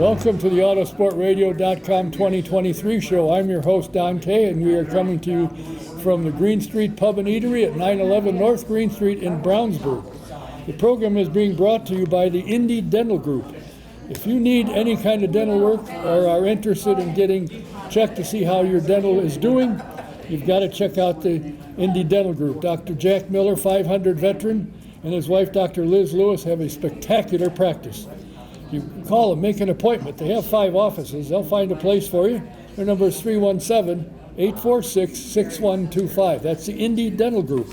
Welcome to the Autosportradio.com 2023 show. I'm your host, Don Kay, and we are coming to you from the Green Street Pub and Eatery at 911 North Green Street in Brownsburg. The program is being brought to you by the Indy Dental Group. If you need any kind of dental work or are interested in getting checked to see how your dental is doing, you've got to check out the Indy Dental Group. Dr. Jack Miller, 500 veteran, and his wife, Dr. Liz Lewis, have a spectacular practice. You call them, make an appointment. They have 5 offices. They'll find a place for you. Their number is 317-846-6125. That's the Indy Dental Group.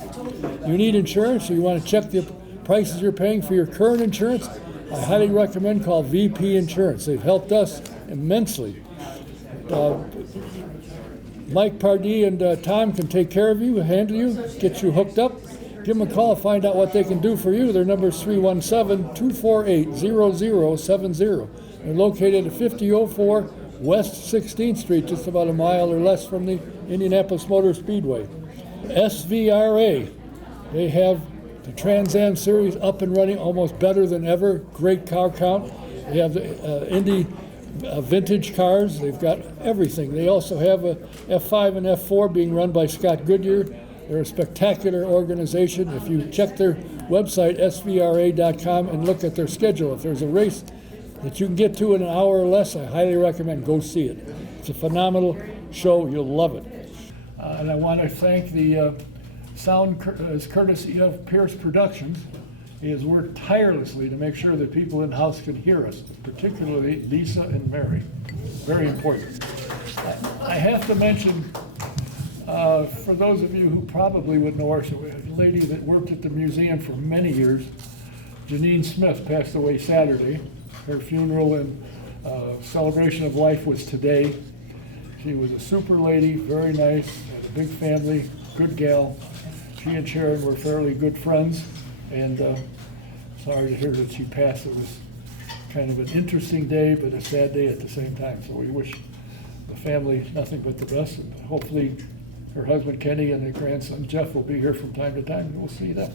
You need insurance or you want to check the prices you're paying for your current insurance? I highly recommend call VP Insurance. They've helped us immensely. Mike Pardee and Tom can take care of you, handle you, get you hooked up. Give them a call, find out what they can do for you. Their number is 317-248-0070. They're located at 5004 West 16th Street, just about a mile or less from the Indianapolis Motor Speedway. SVRA, they have the Trans Am Series up and running almost better than ever. Great car count. They have the Indy vintage cars. They've got everything. They also have a F5 and F4 being run by Scott Goodyear. They're a spectacular organization. If you check their website, SVRA.com, and look at their schedule, if there's a race that you can get to in an hour or less, I highly recommend go see it. It's a phenomenal show. You'll love it. And I want to thank the sound as courtesy of Pierce Productions. He has worked tirelessly to make sure that people in-house can hear us, particularly Lisa and Mary. Very important. I have to mention, for those of you who probably would know her, a lady that worked at the museum for many years, Janine Smith, passed away Saturday. Her funeral and celebration of life was today. She was a super lady, very nice, had a big family, good gal. She and Sharon were fairly good friends, and sorry to hear that she passed. It was kind of an interesting day, but a sad day at the same time. So we wish the family nothing but the best, and hopefully her husband Kenny and their grandson Jeff will be here from time to time, and we'll see them.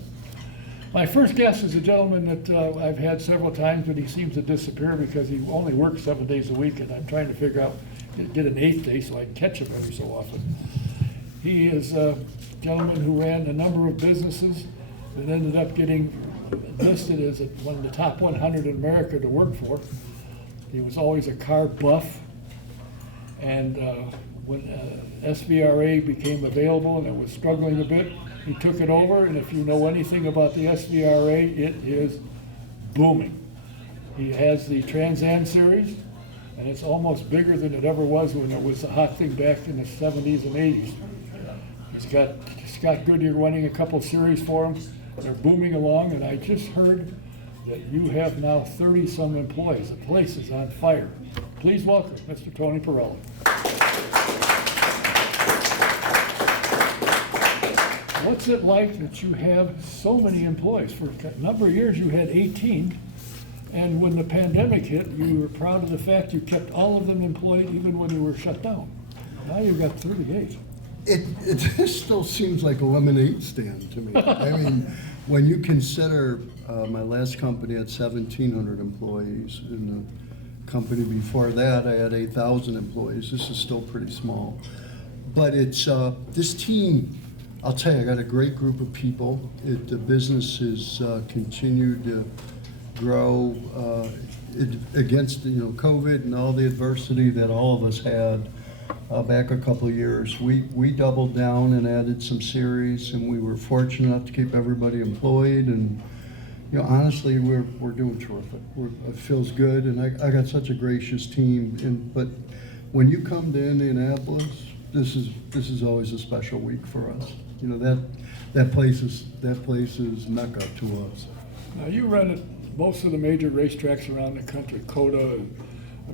My first guest is a gentleman that I've had several times, but he seems to disappear because he only works 7 days a week, and I'm trying to figure out, get an 8th day so I can catch him every so often. He is a gentleman who ran a number of businesses that ended up getting listed as one of the top 100 in America to work for. He was always a car buff, and when SVRA became available and it was struggling a bit, he took it over, and if you know anything about the SVRA, it is booming. He has the Trans Am Series, and it's almost bigger than it ever was when it was a hot thing back in the 70s and 80s. He's got Scott Goodyear running a couple series for him. They're booming along, and I just heard that you have now 30-some employees. The place is on fire. Please welcome Mr. Tony Parella. What's it like that you have so many employees? For a number of years you had 18, and when the pandemic hit, you were proud of the fact you kept all of them employed even when you were shut down. Now you've got 38. It just still seems like a lemonade stand to me. I mean, when you consider my last company had 1,700 employees, and the company before that I had 8,000 employees. This is still pretty small. But it's this team, I'll tell you, I got a great group of people. The business has continued to grow against COVID and all the adversity that all of us had. Back a couple of years, we doubled down and added some series, and we were fortunate enough to keep everybody employed. And honestly, we're doing terrific. It feels good, and I got such a gracious team. But when you come to Indianapolis, this is always a special week for us. That place is Mecca to us. Now you run at most of the major racetracks around the country, COTA and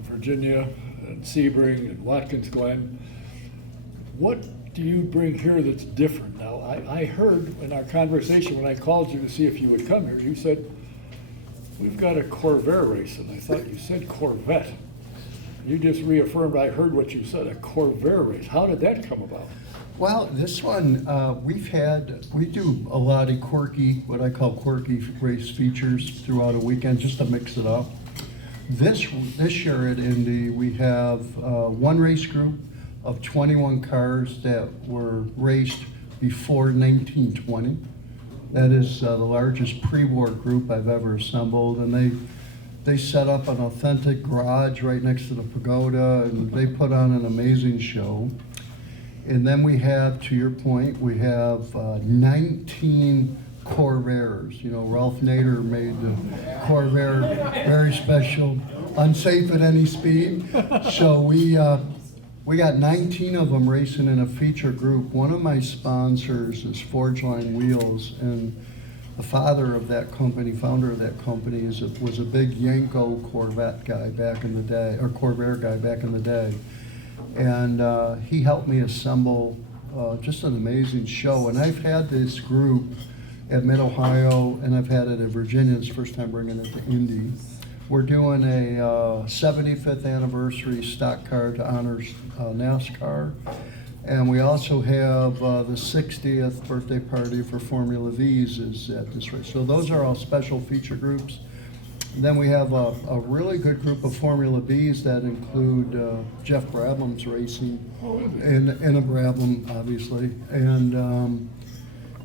Virginia, and Sebring and Watkins Glen. What do you bring here that's different? Now, I heard in our conversation when I called you to see if you would come here, you said, we've got a Corvair race, and I thought you said Corvette. You just reaffirmed I heard what you said, a Corvair race. How did that come about? Well, this one, we do a lot of what I call quirky race features throughout a weekend just to mix it up. This year at Indy, we have one race group of 21 cars that were raced before 1920. That is the largest pre-war group I've ever assembled, and they set up an authentic garage right next to the pagoda, and they put on an amazing show. And then we have, to your point, we have 19 Corvairs. You know, Ralph Nader made the Corvair very special, unsafe at any speed. So we got 19 of them racing in a feature group. One of my sponsors is Forge Line Wheels, and the father of that company, founder of that company, was a big Yanko Corvette guy back in the day, or Corvair guy back in the day. And he helped me assemble just an amazing show. And I've had this group at Mid-Ohio, and I've had it at Virginia. It's the first time bringing it to Indy. We're doing a 75th anniversary stock car to honor NASCAR. And we also have the 60th birthday party for Formula V's is at this race. So those are all special feature groups. Then we have a really good group of Formula B's that include Jeff Brabham's racing, and a Brabham, obviously.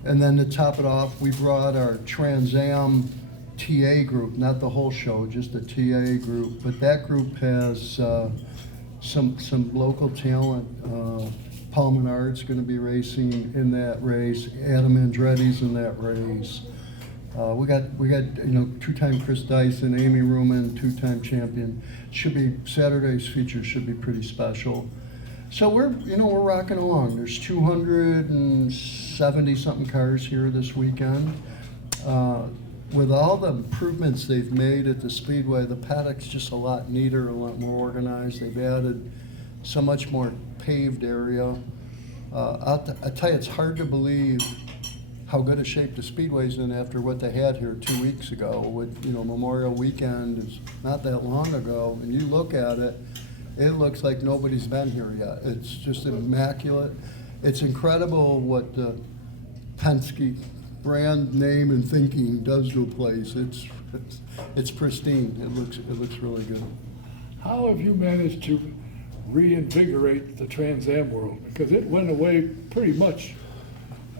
And then to top it off, we brought our Trans Am TA group, not the whole show, just the TA group. But that group has some local talent. Paul Menard's going to be racing in that race. Adam Andretti's in that race. We got two-time Chris Dyson, Amy Ruman, two-time champion. Saturday's feature should be pretty special. So we're rocking along. There's 270 something cars here this weekend. With all the improvements they've made at the Speedway, the paddock's just a lot neater, a lot more organized. They've added so much more paved area. I tell you, it's hard to believe how good a shape the Speedway's in after what they had here 2 weeks ago. With Memorial Weekend is not that long ago, and you look at it, it looks like nobody's been here yet. It's just immaculate. It's incredible what the Penske brand name and thinking does to a place. It's pristine. It looks really good. How have you managed to reinvigorate the Trans Am world? Because it went away pretty much,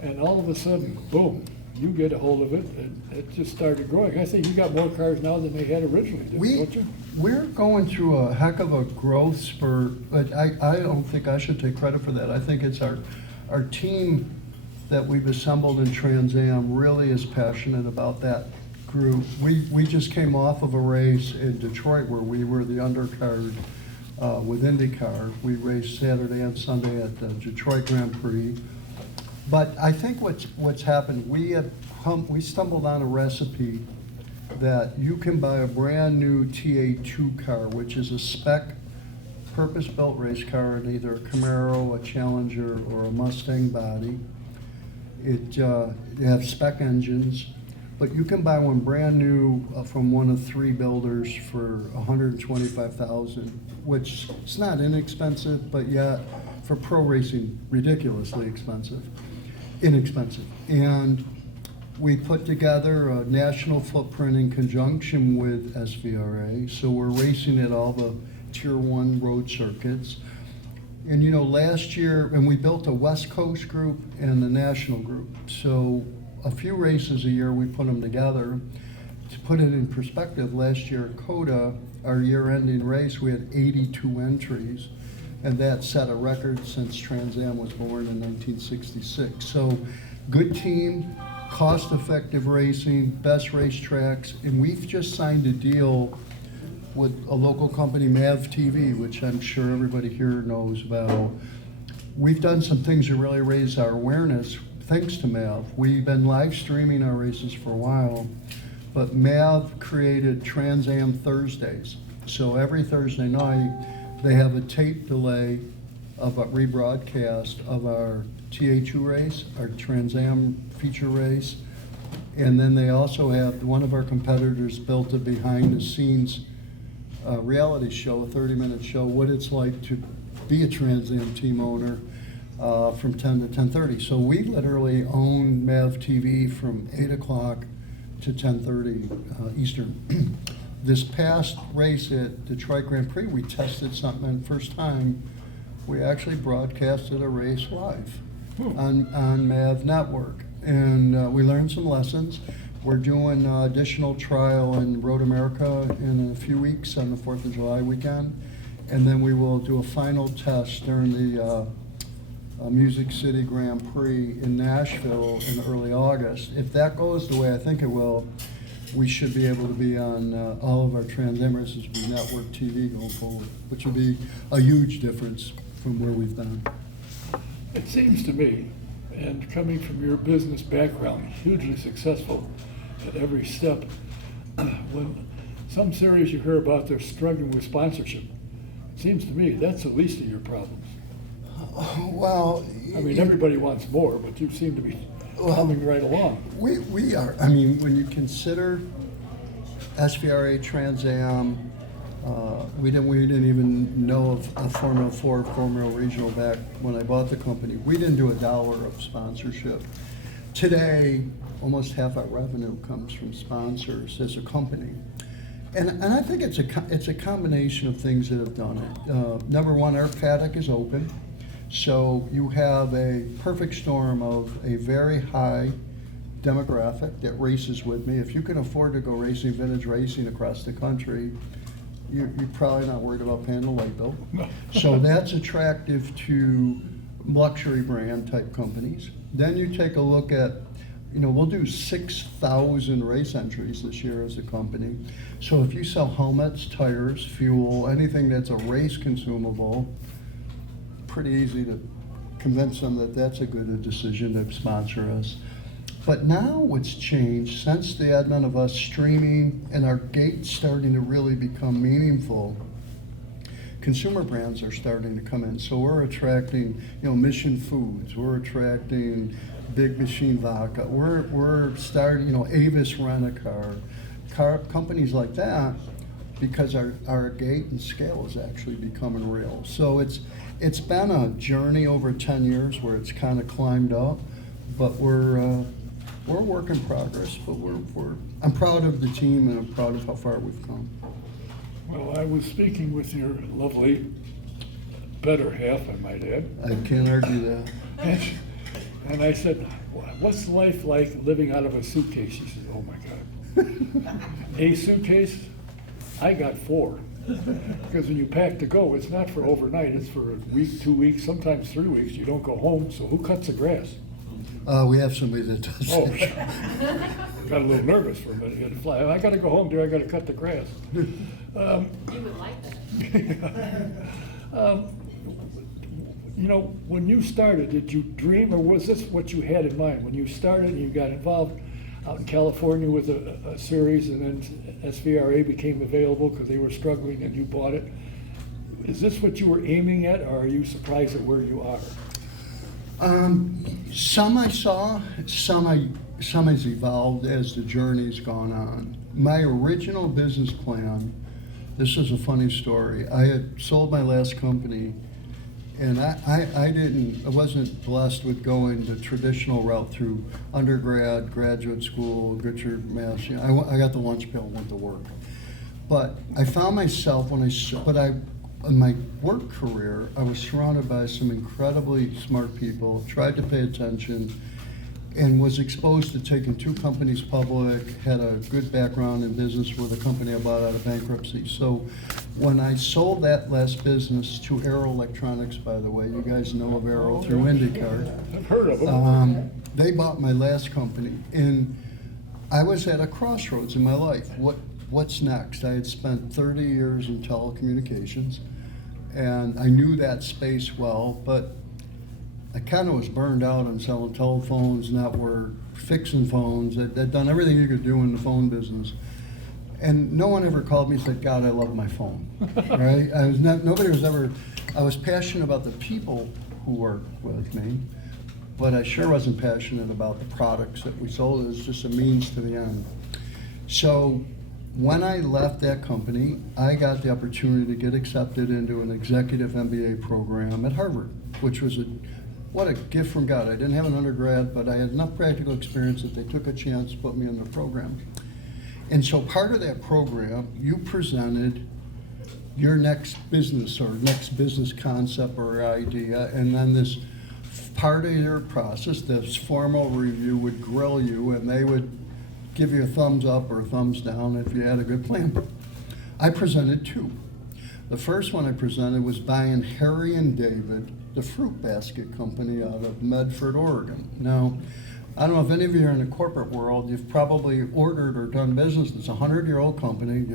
and all of a sudden, boom, you get a hold of it, and it just started growing. I think you got more cars now than they had originally, don't you? We're going through a heck of a growth spurt, but I don't think I should take credit for that. I think it's our team that we've assembled in Trans Am really is passionate about that group. We just came off of a race in Detroit where we were the undercard with IndyCar. We raced Saturday and Sunday at the Detroit Grand Prix. But I think what's happened, we stumbled on a recipe that you can buy a brand new TA2 car, which is a spec purpose-built race car in either a Camaro, a Challenger, or a Mustang body. You have spec engines, but you can buy one brand new from one of three builders for $125,000, which is not inexpensive, but yet for pro racing, ridiculously inexpensive. And we put together a national footprint in conjunction with SVRA, so we're racing at all the Tier 1 road circuits. And last year, and we built a West Coast group and a national group. So a few races a year, we put them together. To put it in perspective, last year at COTA, our year-ending race, we had 82 entries, and that set a record since Trans Am was born in 1966. So good team, cost-effective racing, best racetracks, and we've just signed a deal with a local company, MAV TV, which I'm sure everybody here knows about. We've done some things to really raise our awareness thanks to MAV. We've been live streaming our races for a while, but MAV created Trans Am Thursdays. So every Thursday night, they have a tape delay of a rebroadcast of our TA2 race, our Trans Am feature race, and then they also have, one of our competitors built a behind-the-scenes reality show, a 30-minute show, what it's like to be a Trans Am team owner from 10 to 10:30. So we literally own MAV TV from 8 o'clock to 10:30 Eastern. this past race at Detroit Grand Prix, we tested something, and first time we actually broadcasted a race live on MAV Network. And we learned some lessons. We're doing additional trial in Road America in a few weeks on the 4th of July weekend. And then we will do a final test during the Music City Grand Prix in Nashville in early August. If that goes the way I think it will, we should be able to be on all of our Trans Am races with network TV going forward, which would be a huge difference from where we've been. It seems to me, and coming from your business background, hugely successful at every step, when some series you hear about they're struggling with sponsorship, it seems to me that's the least of your problems. Well, I mean, everybody wants more, but you seem to be humming right along. we are. I mean, when you consider SVRA, Trans Am, we didn't even know of a Formula 4, Formula Regional back when I bought the company. We didn't do $1 of sponsorship. Today, almost half our revenue comes from sponsors as a company. And I think it's a combination of things that have done it. Number one, our paddock is open. So you have a perfect storm of a very high demographic that races with me. If you can afford to go racing vintage racing across the country, you're probably not worried about paying the light bill. So that's attractive to luxury brand type companies. Then you take a look at, we'll do 6,000 race entries this year as a company. So if you sell helmets, tires, fuel, anything that's a race consumable, pretty easy to convince them that that's a good decision to sponsor us. But now what's changed since the advent of us streaming and our gates starting to really become meaningful, consumer brands are starting to come in. So we're attracting, Mission Foods, we're attracting Big Machine Vodka, we're starting, Avis Rent-A-Car, companies like that, because our gate and scale is actually becoming real. So it's been a journey over 10 years where it's kind of climbed up, but we're a work in progress. But I'm proud of the team and I'm proud of how far we've come. Well, I was speaking with your lovely better half, I might add. I can't argue that. And I said, what's life like living out of a suitcase? She said, oh my God. A suitcase? I got 4. Because when you pack to go, it's not for overnight, it's for a week, 2 weeks, sometimes 3 weeks. You don't go home, so who cuts the grass? We have somebody that does. Oh, got a little nervous for a minute. You had to fly. I got to go home, dear. I got to cut the grass. You would like that. When you started, did you dream, or was this what you had in mind? When you started and you got involved out in California with a series, and then SVRA became available because they were struggling and you bought it. Is this what you were aiming at, or are you surprised at where you are? Some I saw, some has evolved as the journey's gone on. My original business plan, this is a funny story. I had sold my last company, and I wasn't blessed with going the traditional route through undergrad, graduate school, get your mass. I got the lunch pail and went to work. But I found myself in my work career, I was surrounded by some incredibly smart people, tried to pay attention, and was exposed to taking 2 companies public, had a good background in business with a company I bought out of bankruptcy. So when I sold that last business to Aero Electronics, by the way, you guys know of Aero through IndyCar. I've heard of them. They bought my last company, and I was at a crossroads in my life. What's next? I had spent 30 years in telecommunications, and I knew that space well, but I kind of was burned out on selling telephones, network, fixing phones. I'd done everything you could do in the phone business. And no one ever called me and said, God, I love my phone, right? I was passionate about the people who worked with me, but I sure wasn't passionate about the products that we sold. It was just a means to the end. So when I left that company, I got the opportunity to get accepted into an executive MBA program at Harvard, which was what a gift from God. I didn't have an undergrad, but I had enough practical experience that they took a chance to put me in the program. And so part of that program, you presented your next business or next business concept or idea, and then this part of your process, this formal review would grill you, and they would give you a thumbs up or a thumbs down if you had a good plan. I presented two. The first one I presented was buying Harry and David, the fruit basket company out of Medford, Oregon. Now, I don't know if any of you are in the corporate world, you've probably ordered or done business. It's a 100-year-old company.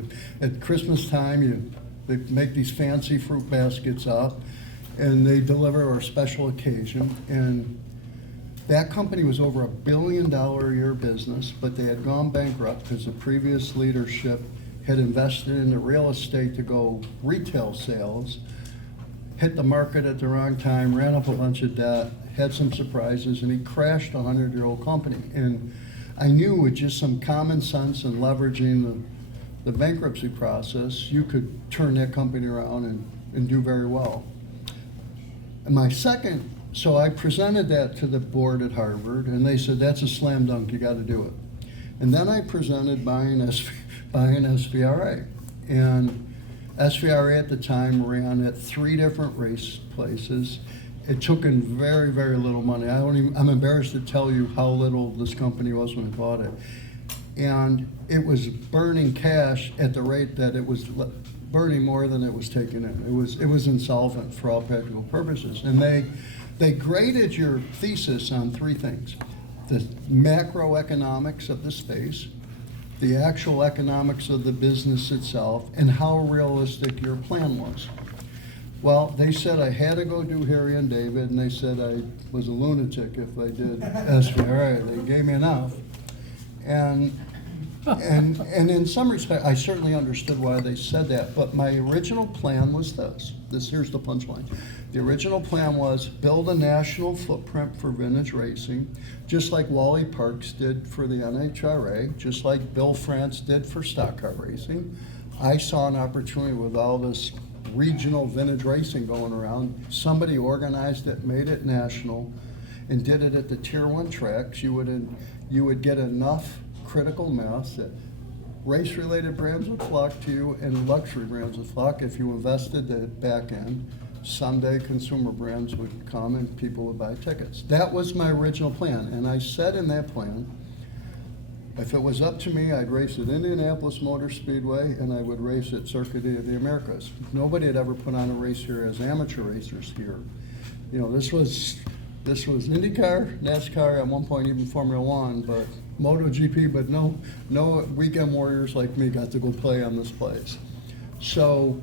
At Christmas time, they make these fancy fruit baskets up, and they deliver for a special occasion. And that company was over $1 billion a year business, but they had gone bankrupt because the previous leadership had invested into real estate to go retail sales, hit the market at the wrong time, ran up a bunch of debt, had some surprises, and he crashed a 100-year-old company. And I knew with just some common sense and leveraging the bankruptcy process, you could turn that company around and do very well. And my second, so I presented that to the board at Harvard, and they said, that's a slam dunk, you got to do it. And then I presented buying SVRA. And SVRA at the time ran at 3 different race places. It took in very, very little money. I'm embarrassed to tell you how little this company was when I bought it. And it was burning cash at the rate that it was burning more than it was taking in. It was insolvent for all practical purposes. And they graded your thesis on 3 things: the macroeconomics of the space, the actual economics of the business itself, and how realistic your plan was. Well, they said I had to go do Harry and David, and they said I was a lunatic if I did SVRA. They gave me enough. And in some respect, I certainly understood why they said that, but my original plan was this. Here's the punchline. The original plan was build a national footprint for vintage racing, just like Wally Parks did for the NHRA, just like Bill France did for stock car racing. I saw an opportunity with all this regional vintage racing going around. Somebody organized it, made it national, and did it at the tier 1 tracks. You would get enough critical mass that race-related brands would flock to you and luxury brands would flock. If you invested the back end, someday consumer brands would come and people would buy tickets. That was my original plan, and I said in that plan, if it was up to me, I'd race at Indianapolis Motor Speedway and I would race at Circuit of the Americas. Nobody had ever put on a race here as amateur racers here. You know, this was IndyCar, NASCAR, at one point even Formula One, but MotoGP, but no weekend warriors like me got to go play on this place. So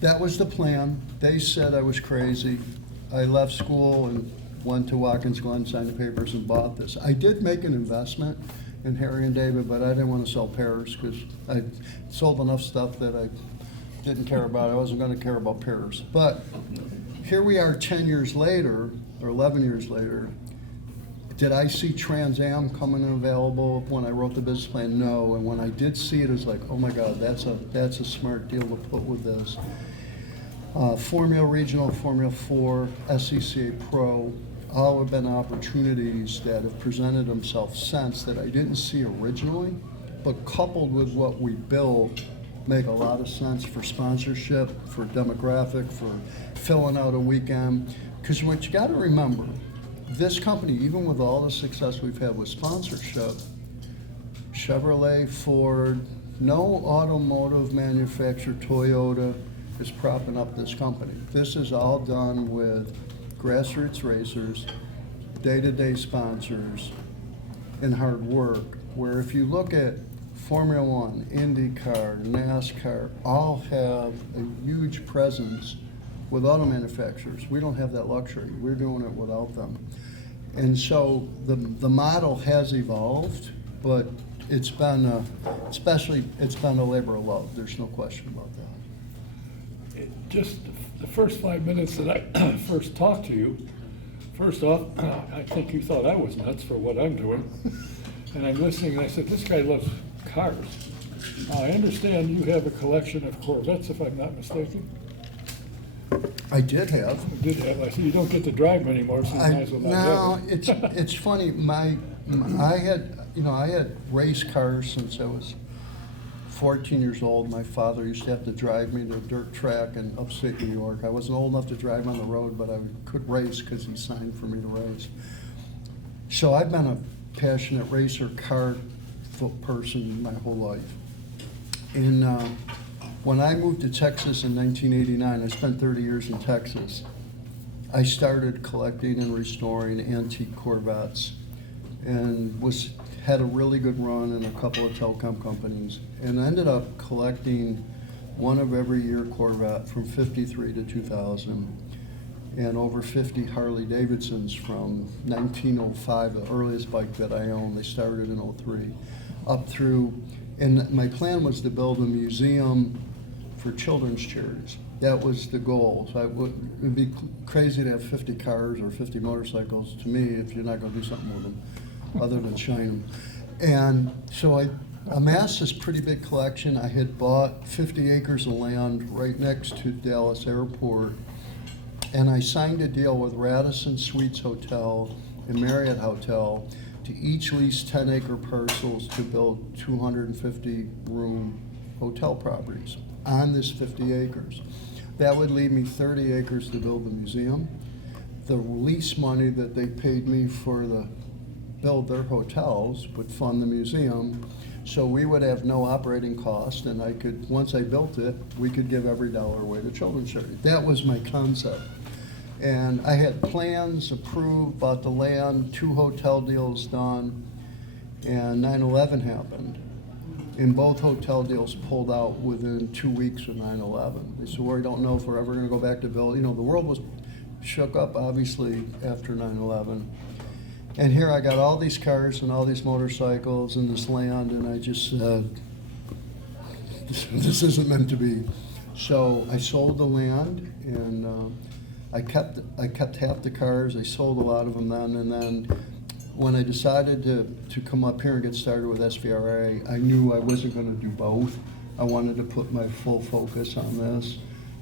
that was the plan. They said I was crazy. I left school and went to Watkins Glen, signed the papers, and bought this. I did make an investment in Harry and David, but I didn't want to sell pairs because I sold enough stuff that I didn't care about. I wasn't going to care about pairs. But here we are 10 years later, or 11 years later. Did I see Trans Am coming available when I wrote the business plan? No. And when I did see it, it was like, oh my God, that's a smart deal to put with this. Formula Regional, Formula 4, SCCA Pro, all have been opportunities that have presented themselves since that I didn't see originally, but coupled with what we built, make a lot of sense for sponsorship, for demographic, for filling out a weekend. Because what you got to remember, this company, even with all the success we've had with sponsorship, Chevrolet, Ford, no automotive manufacturer, Toyota, is propping up this company. This is all done with grassroots racers, day-to-day sponsors, and hard work, where if you look at Formula One, IndyCar, NASCAR, all have a huge presence with auto manufacturers. We don't have that luxury. We're doing it without them. And so the model has evolved, but it's been a labor of love. There's no question about that. Just the first 5 minutes that I first talked to you, first off, I think you thought I was nuts for what I'm doing. And I'm listening and I said, this guy loves cars. Now, I understand you have a collection of Corvettes, if I'm not mistaken. I did have. You did have. I see you don't get to drive them anymore, so you might as well not have them. It's funny. I had race cars since I was 14 years old, my father used to have to drive me to a dirt track in upstate New York. I wasn't old enough to drive on the road, but I could race because he signed for me to race. So I've been a passionate racer car person my whole life. And when I moved to Texas in 1989, I spent 30 years in Texas. I started collecting and restoring antique Corvettes and had a really good run in a couple of telecom companies, and I ended up collecting one of every year Corvette from 53 to 2000 and over 50 Harley Davidsons from 1905, the earliest bike that I owned. They started in 03 up through, and my plan was to build a museum for children's charities. That was the goal. So it'd be crazy to have 50 cars or 50 motorcycles to me if you're not going to do something with them other than shine them. And so I amassed this pretty big collection. I had bought 50 acres of land right next to Dallas Airport, and I signed a deal with Radisson Suites Hotel and Marriott Hotel to each lease 10-acre parcels to build 250-room hotel properties on this 50 acres. That would leave me 30 acres to build the museum. The lease money that they paid me for build their hotels would fund the museum, so we would have no operating cost, and I could, once I built it, we could give every dollar away to children's charity. That was my concept. And I had plans approved, bought the land, 2 hotel deals done, and 9/11 happened. And both hotel deals pulled out within 2 weeks of 9/11. They said, we don't know if we're ever gonna go back to build. You know, the world was shook up, obviously, after 9/11. And here I got all these cars and all these motorcycles and this land, and I just said, this isn't meant to be. So I sold the land, and I kept half the cars. I sold a lot of them then, and then when I decided to come up here and get started with SVRA, I knew I wasn't going to do both. I wanted to put my full focus on this,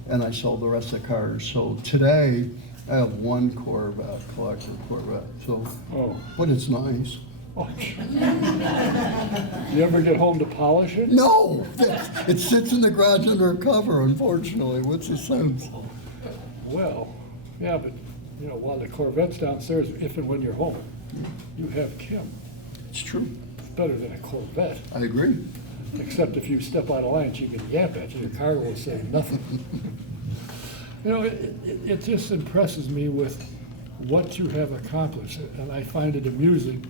and I sold the rest of the cars. So today, I have one Corvette, collector Corvette. So, but it's nice. Oh. You ever get home to polish it? No, it sits in the garage under a cover. Unfortunately, what's the sense? Well, yeah, but you know, while the Corvette's downstairs, if and when you're home, you have Kim. It's true. It's better than a Corvette. I agree. Except if you step out of line, she can yap at you. Your car will say nothing. You know, it just impresses me with what you have accomplished, and I find it amusing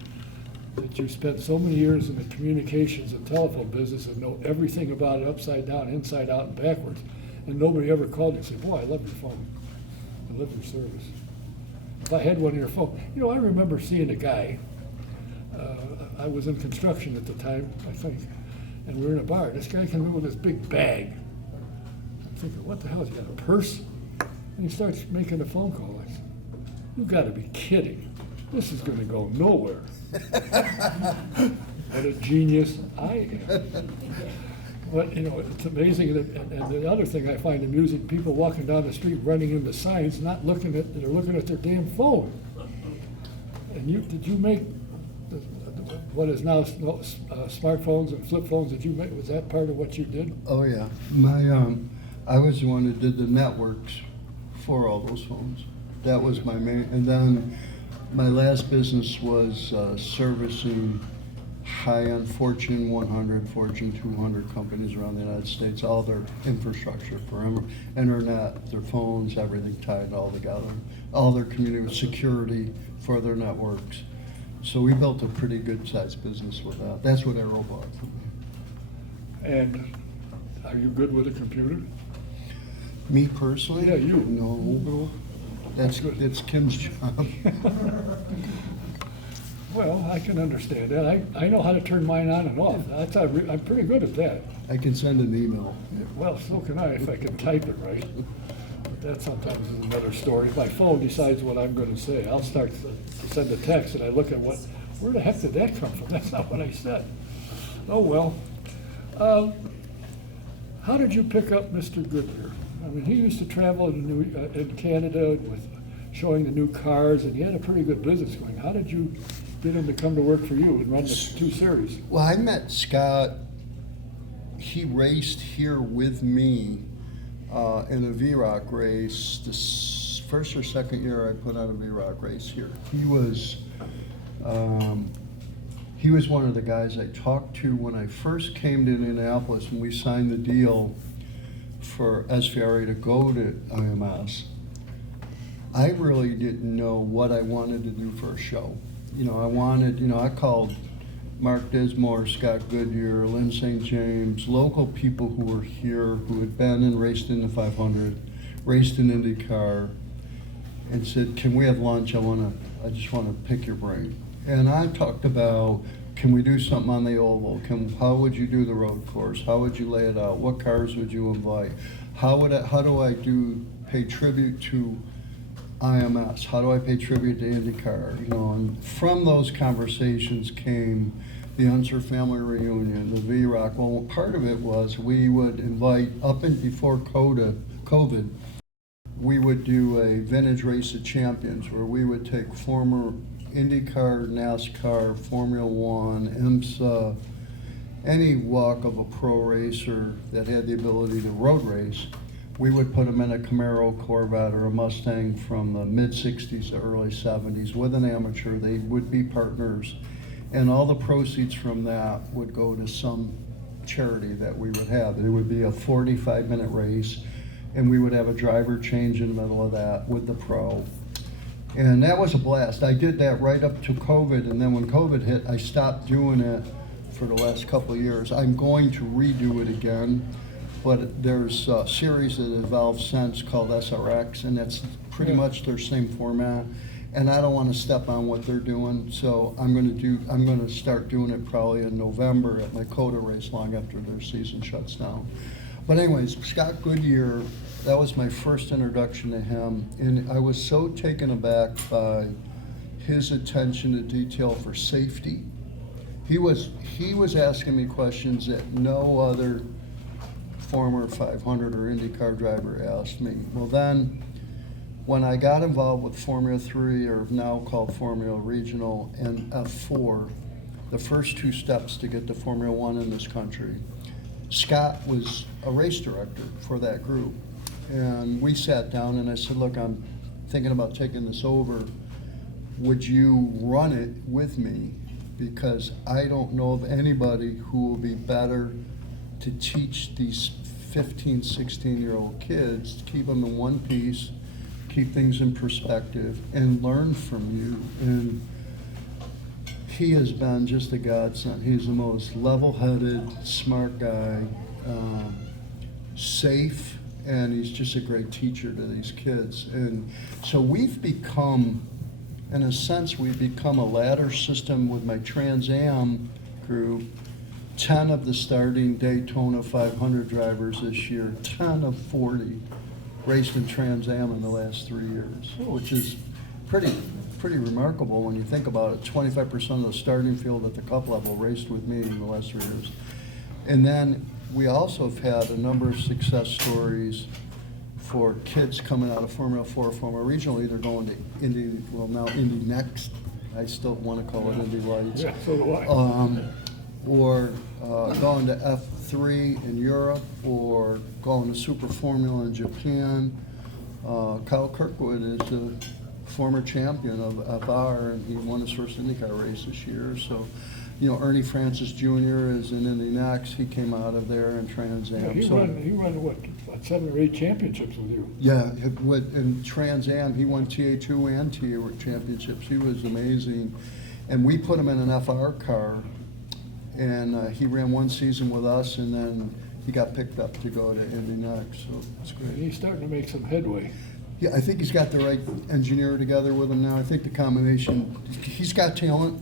that you spent so many years in the communications and telephone business and know everything about it upside down, inside out, and backwards, and nobody ever called you and said, boy, I love your phone. I love your service. If I had one in your phone, you know, I remember seeing a guy, I was in construction at the time, I think, and we were in a bar. This guy came in with this big bag. I'm thinking, what the hell, has he got a purse? And he starts making a phone call. I said, you've got to be kidding. This is going to go nowhere. What a genius I am. But, you know, it's amazing. And the other thing I find amusing, people walking down the street running into signs, not looking at, they're looking at their damn phone. And did you make what is now smartphones and flip phones? Did you make, was that part of what you did? Oh yeah, I was the one who did the networks for all those phones. That was my main, and then my last business was servicing high-end Fortune 100, Fortune 200 companies around the United States, all their infrastructure for internet, their phones, everything tied all together, all their community security for their networks. So we built a pretty good-sized business with that. That's what Arrow bought for me. And are you good with a computer? Me personally? Yeah, you. No. That's Kim's job. Well, I can understand that. I know how to turn mine on and off. I'm pretty good at that. I can send an email. Well, so can I if I can type it right. But that sometimes is another story. My phone decides what I'm going to say. I'll start to send a text and I look at where the heck did that come from? That's not what I said. Oh, well. How did you pick up Mr. Goodyear? I mean, he used to travel in Canada with showing the new cars, and he had a pretty good business going. How did you get him to come to work for you and run the 2 series? Well, I met Scott. he raced here with me in a V-Rock race. This first or second year I put on a V-Rock race here. He was one of the guys I talked to when I first came to Indianapolis and we signed the deal for SVRA to go to IMS. I really didn't know what I wanted to do for a show. I called Mark Dismore, Scott Goodyear, Lynn St. James, local people who were here, who had been and raced in the 500, raced in IndyCar, and said, can we have lunch? I just want to pick your brain. And I talked about, can we do something on the oval? How would you do the road course? How would you lay it out? What cars would you invite? How do I pay tribute to IMS? How do I pay tribute to IndyCar? And from those conversations came the Unser family reunion, the V-Rock. Well, part of it was we would invite, up and before COVID, we would do a vintage race of champions where we would take former IndyCar, NASCAR, Formula One, IMSA, any walk of a pro racer that had the ability to road race. We would put them in a Camaro, Corvette, or a Mustang from the mid-'60s to early '70s with an amateur. They would be partners, and all the proceeds from that would go to some charity that we would have. It would be a 45-minute race, and we would have a driver change in the middle of that with the pro. And that was a blast. I did that right up to COVID, and then when COVID hit, I stopped doing it for the last couple of years. I'm going to redo it again. But there's a series that evolved since called SRX, and that's pretty much their same format. And I don't want to step on what they're doing, so I'm going to start doing it probably in November at my COTA race long after their season shuts down. But anyways, Scott Goodyear, that was my first introduction to him, and I was so taken aback by his attention to detail for safety. He was asking me questions that no other former 500 or IndyCar driver asked me. Well, then when I got involved with Formula 3, or now called Formula Regional, and F4, the first two steps to get to Formula 1 in this country, Scott was a race director for that group. And we sat down and I said, look, I'm thinking about taking this over. Would you run it with me? Because I don't know of anybody who will be better to teach these 15, 16-year-old kids, to keep them in one piece, keep things in perspective, and learn from you. And he has been just a godsend. He's the most level-headed, smart guy, safe, and he's just a great teacher to these kids. And so we've become, in a sense, we've become a ladder system with my Trans Am group. 10 of the starting Daytona 500 drivers this year, 10 of 40 raced in Trans Am in the last 3 years, which is pretty remarkable when you think about it. 25% of the starting field at the Cup level raced with me in the last 3 years. And then we also have had a number of success stories for kids coming out of Formula 4, Formula Regional, either going to Indy, well now Indy Next, I still want to call it Indy Lights. Yeah, so do I. Or going to F3 in Europe, or going to Super Formula in Japan. Kyle Kirkwood is a former champion of FR, and he won his first IndyCar race this year. So, Ernie Francis Jr. is in Indy Next. He came out of there in Trans Am. He ran what, 7 or 8 championships with you? Yeah, in Trans Am, he won TA2 and TA championships. He was amazing. And we put him in an FR car, and he ran one season with us, and then he got picked up to go to Indy Next. So it's great. He's starting to make some headway. Yeah, I think he's got the right engineer together with him now. I think the combination, he's got talent,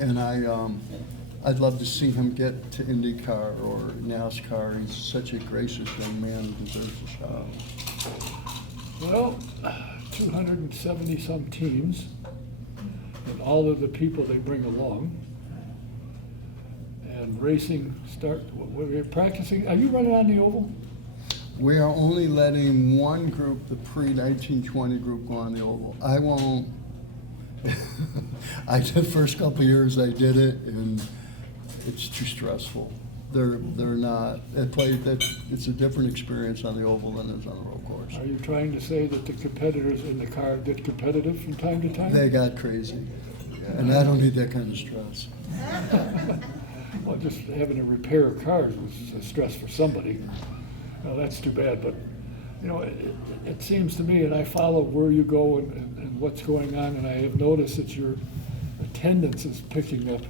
and I'd love to see him get to IndyCar or NASCAR. He's such a gracious young man who deserves a shot. Well, 270 some teams, and all of the people they bring along. And racing we're practicing. Are you running on the oval? We are only letting one group, the pre-1920 group, go on the oval. I won't. The first couple of years I did it, and it's too stressful. they're not. It's a different experience on the oval than it is on the road course. Are you trying to say that the competitors in the car get competitive from time to time? They got crazy, and I don't need that kind of stress. Well, just having to repair cars was a stress for somebody. Well, that's too bad, but, you know, it seems to me, and I follow where you go and what's going on, and I have noticed that your attendance is picking up.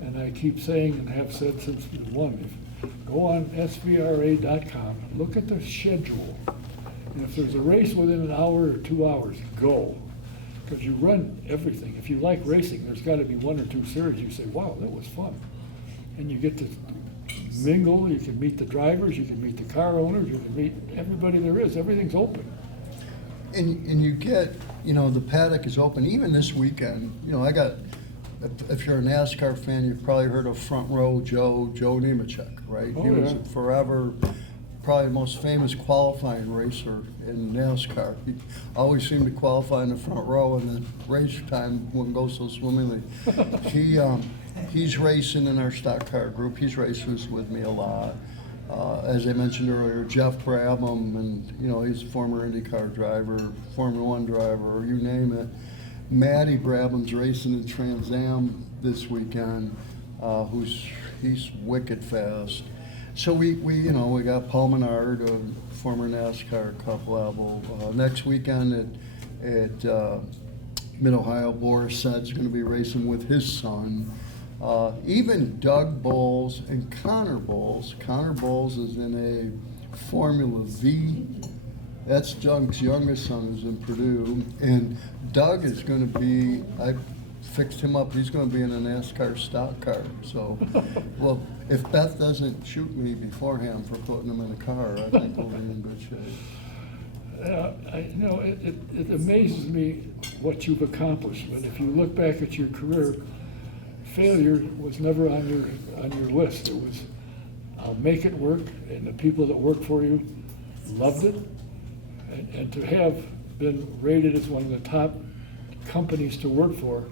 And I keep saying, and have said since we won, go on SVRA.com, look at the schedule. And if there's a race within an hour or 2 hours, go. Because you run everything. If you like racing, there's got to be 1 or 2 series you say, wow, that was fun. And you get to mingle, you can meet the drivers, you can meet the car owners, you can meet everybody there is. Everything's open. And you get, you know, the paddock is open. Even this weekend, you know, if you're a NASCAR fan, you've probably heard of Front Row Joe Nemechek, right? Oh, he was yeah. forever probably the most famous qualifying racer in NASCAR. He always seemed to qualify in the front row, and the race time wouldn't go so swimmingly. He's racing in our stock car group. He's racing with me a lot. As I mentioned earlier, Jeff Brabham, and you know, he's a former IndyCar driver, Formula One driver, or you name it. Matty Brabham's racing in Trans Am this weekend. He's wicked fast. So we got Paul Menard, a former NASCAR Cup level. Next weekend at Mid Ohio, Boris Sed's going to be racing with his son. Even Doug Bowles and Connor Bowles. Connor Bowles is in a Formula V. That's Doug's youngest son, who's in Purdue. And Doug is going to be, I fixed him up, he's going to be in a NASCAR stock car. So, well, if Beth doesn't shoot me beforehand for putting him in a car, I think we'll be in good shape. It amazes me what you've accomplished. But if you look back at your career, failure was never on your list. It was, I'll make it work, and the people that work for you loved it. And to have been rated as one of the top companies to work for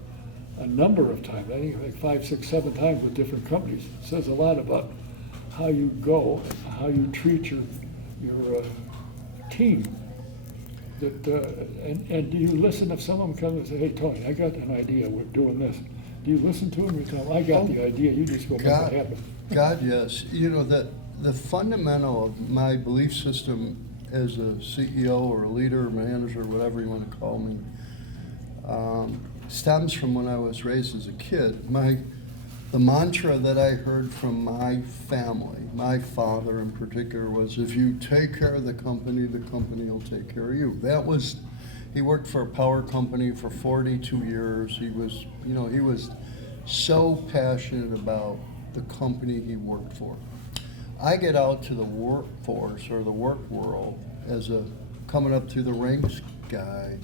a number of times, I think like 5, 6, 7 times with different companies, says a lot about how you go, how you treat your team. And do you listen if someone comes and says, hey, Tony, I got an idea, we're doing this. Do you listen to them? You tell them, I got the idea, you just go make it happen. God, yes. You know, the fundamental of my belief system as a CEO or a leader or manager, whatever you want to call me, stems from when I was raised as a kid. The mantra that I heard from my family, my father in particular, was if you take care of the company will take care of you. He worked for a power company for 42 years. He was so passionate about the company he worked for. I get out to the workforce or the work world as a coming up through the ranks guy,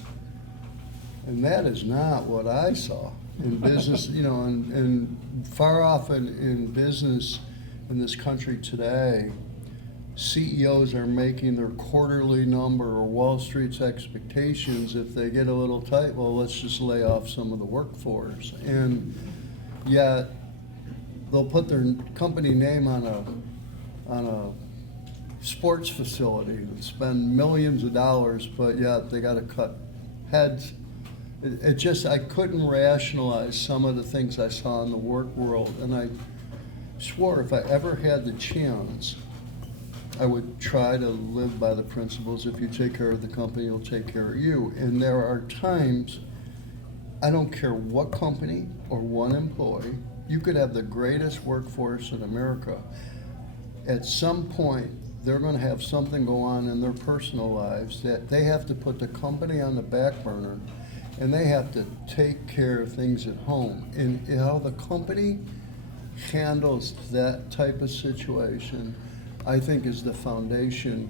and that is not what I saw in business. And far off in business in this country today, CEOs are making their quarterly number or Wall Street's expectations. If they get a little tight, well, let's just lay off some of the workforce. And yet they'll put their company name on a sports facility and spend millions of dollars, but yet they got to cut heads. I couldn't rationalize some of the things I saw in the work world, and I swore if I ever had the chance, I would try to live by the principles, if you take care of the company, it'll take care of you. And there are times, I don't care what company or one employee, you could have the greatest workforce in America. At some point, they're going to have something go on in their personal lives that they have to put the company on the back burner, and they have to take care of things at home. And how the company handles that type of situation, I think, is the foundation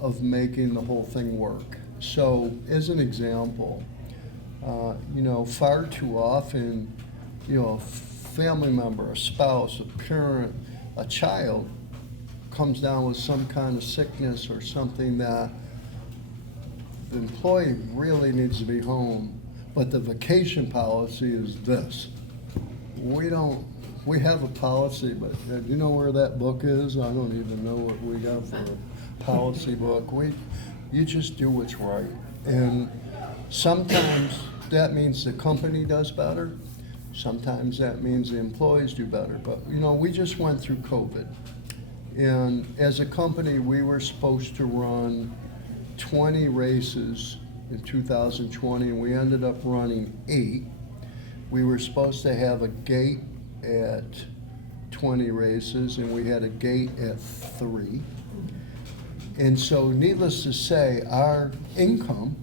of making the whole thing work. So, as an example, far too often, a family member, a spouse, a parent, a child comes down with some kind of sickness or something that the employee really needs to be home, but the vacation policy is this. We don't we have a policy, but you know where that book is? I don't even know what we got for a policy book. You just do what's right. And sometimes that means the company does better. Sometimes that means the employees do better. But, you know, we just went through COVID. And as a company, we were supposed to run 20 races in 2020, and we ended up running 8. We were supposed to have a gate at 20 races, and we had a gate at 3. And so needless to say, our income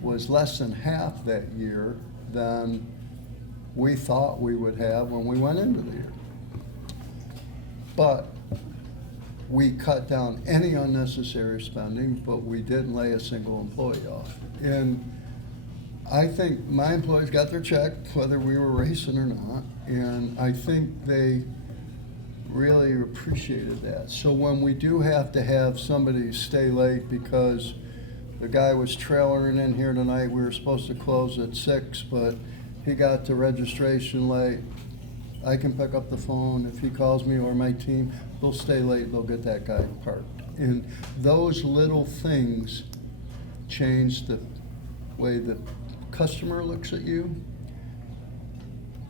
was less than half that year than we thought we would have when we went into the year. But we cut down any unnecessary spending, but we didn't lay a single employee off. And I think my employees got their check, whether we were racing or not, and I think they really appreciated that. So when we do have to have somebody stay late because the guy was trailering in here tonight, we were supposed to close at 6, but he got to registration late, I can pick up the phone. If he calls me or my team, they'll stay late, they'll get that guy parked. And those little things change the way the customer looks at you,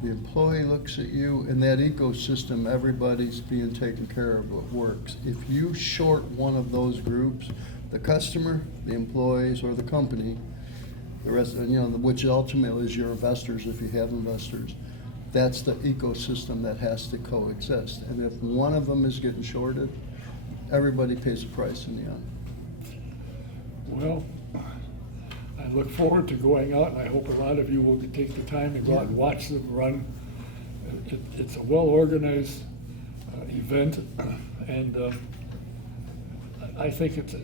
the employee looks at you, and that ecosystem, everybody's being taken care of, it works. If you short one of those groups, the customer, the employees, or the company, the rest, you know, which ultimately is your investors if you have investors, that's the ecosystem that has to coexist. And if one of them is getting shorted, everybody pays the price in the end. Well, I look forward to going out, and I hope a lot of you will take the time to go out and watch them run. It's a well-organized event, and I think it's,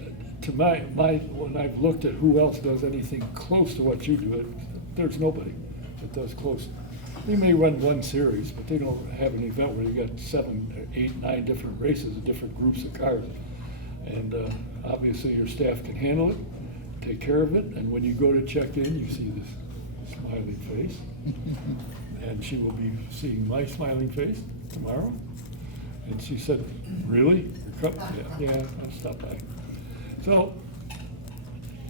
to my, when I've looked at who else does anything close to what you do, there's nobody that does close. They may run one series, but they don't have an event where you got 7, 8, 9 different races and different groups of cars. And obviously your staff can handle it, take care of it, and when you go to check in, you see this smiling face. And she will be seeing my smiling face tomorrow. And she said, "Really? Yeah, I'll stop by." So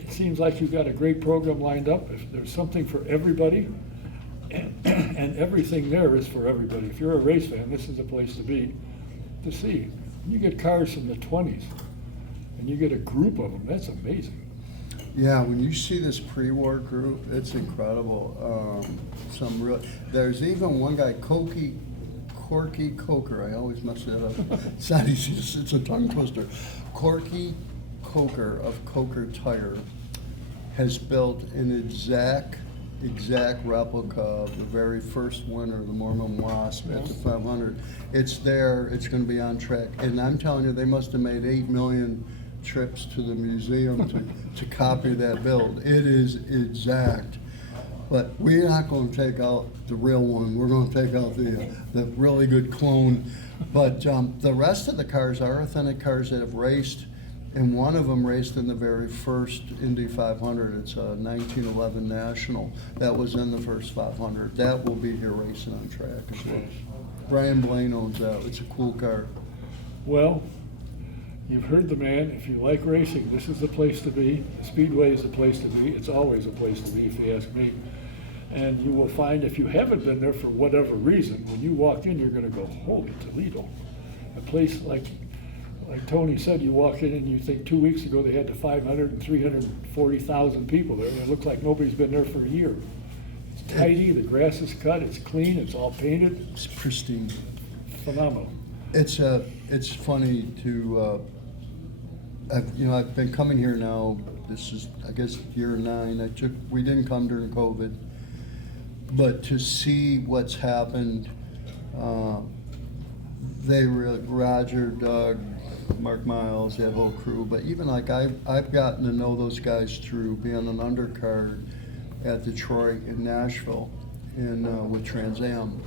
it seems like you've got a great program lined up. If there's something for everybody, and everything there is for everybody. If you're a race fan, this is a place to be, to see. You get cars from the 20s, and you get a group of them. That's amazing. Yeah, when you see this pre-war group, it's incredible. There's even one guy, Corky Coker. I always mess that up. It's not easy. It's a tongue twister. Corky Coker of Coker Tire has built an exact replica of the very first winner, the Mormon Wasp at the 500. It's there. It's going to be on track. And I'm telling you, they must have made 8 million trips to the museum to copy that build. It is exact. But we're not going to take out the real one. We're going to take out the really good clone. But the rest of the cars are authentic cars that have raced, and one of them raced in the very first Indy 500. It's a 1911 National that was in the first 500. That will be here racing on track as well. Brian Blaine owns that. It's a cool car. Well, you've heard the man. If you like racing, this is the place to be. The Speedway is the place to be. It's always a place to be, if you ask me. And you will find, if you haven't been there for whatever reason, when you walk in, you're going to go, holy Toledo. A place like Tony said, you walk in and you think 2 weeks ago they had the 500 and 340,000 people there. And it looked like nobody's been there for a year. It's tidy, the grass is cut, it's clean, it's all painted. It's pristine. Phenomenal. It's funny to, I've been coming here now, this is, I guess, year 9. We didn't come during COVID, but to see what's happened, Roger, Doug, Mark Miles, that whole crew, but even like I've gotten to know those guys through being an undercard at Detroit and Nashville with Trans Am.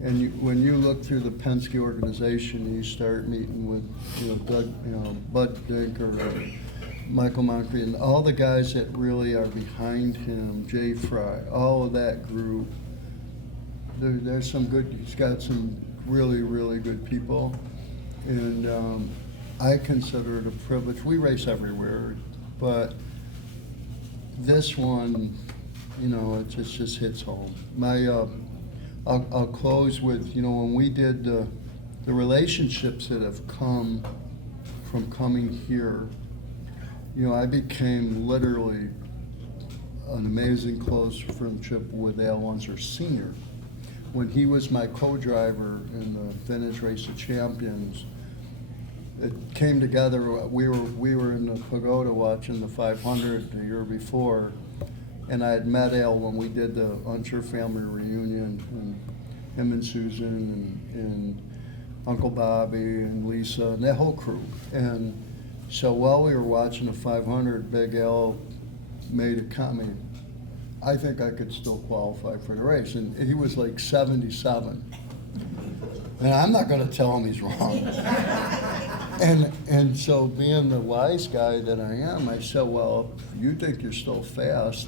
And when you look through the Penske organization, you start meeting with Doug, Bud Dink or Michael Moncrief, and all the guys that really are behind him, Jay Fry, all of that group. there's some good, he's got some really, really good people. And I consider it a privilege. We race everywhere, but this one, you know, it just hits home. I'll close with, you know, when we did the relationships that have come from coming here, you know, I became literally an amazing close friendship with Al Unser Sr. When he was my co-driver in the Vintage Race of Champions, it came together. We were in the Pagoda watching the 500 the year before, and I had met Al when we did the Unser family reunion, and him and Susan and Uncle Bobby and Lisa and that whole crew. And so while we were watching the 500, Big Al made a comment, I think I could still qualify for the race. And he was like 77. And I'm not going to tell him he's wrong. And so being the wise guy that I am, I said, well, if you think you're still fast,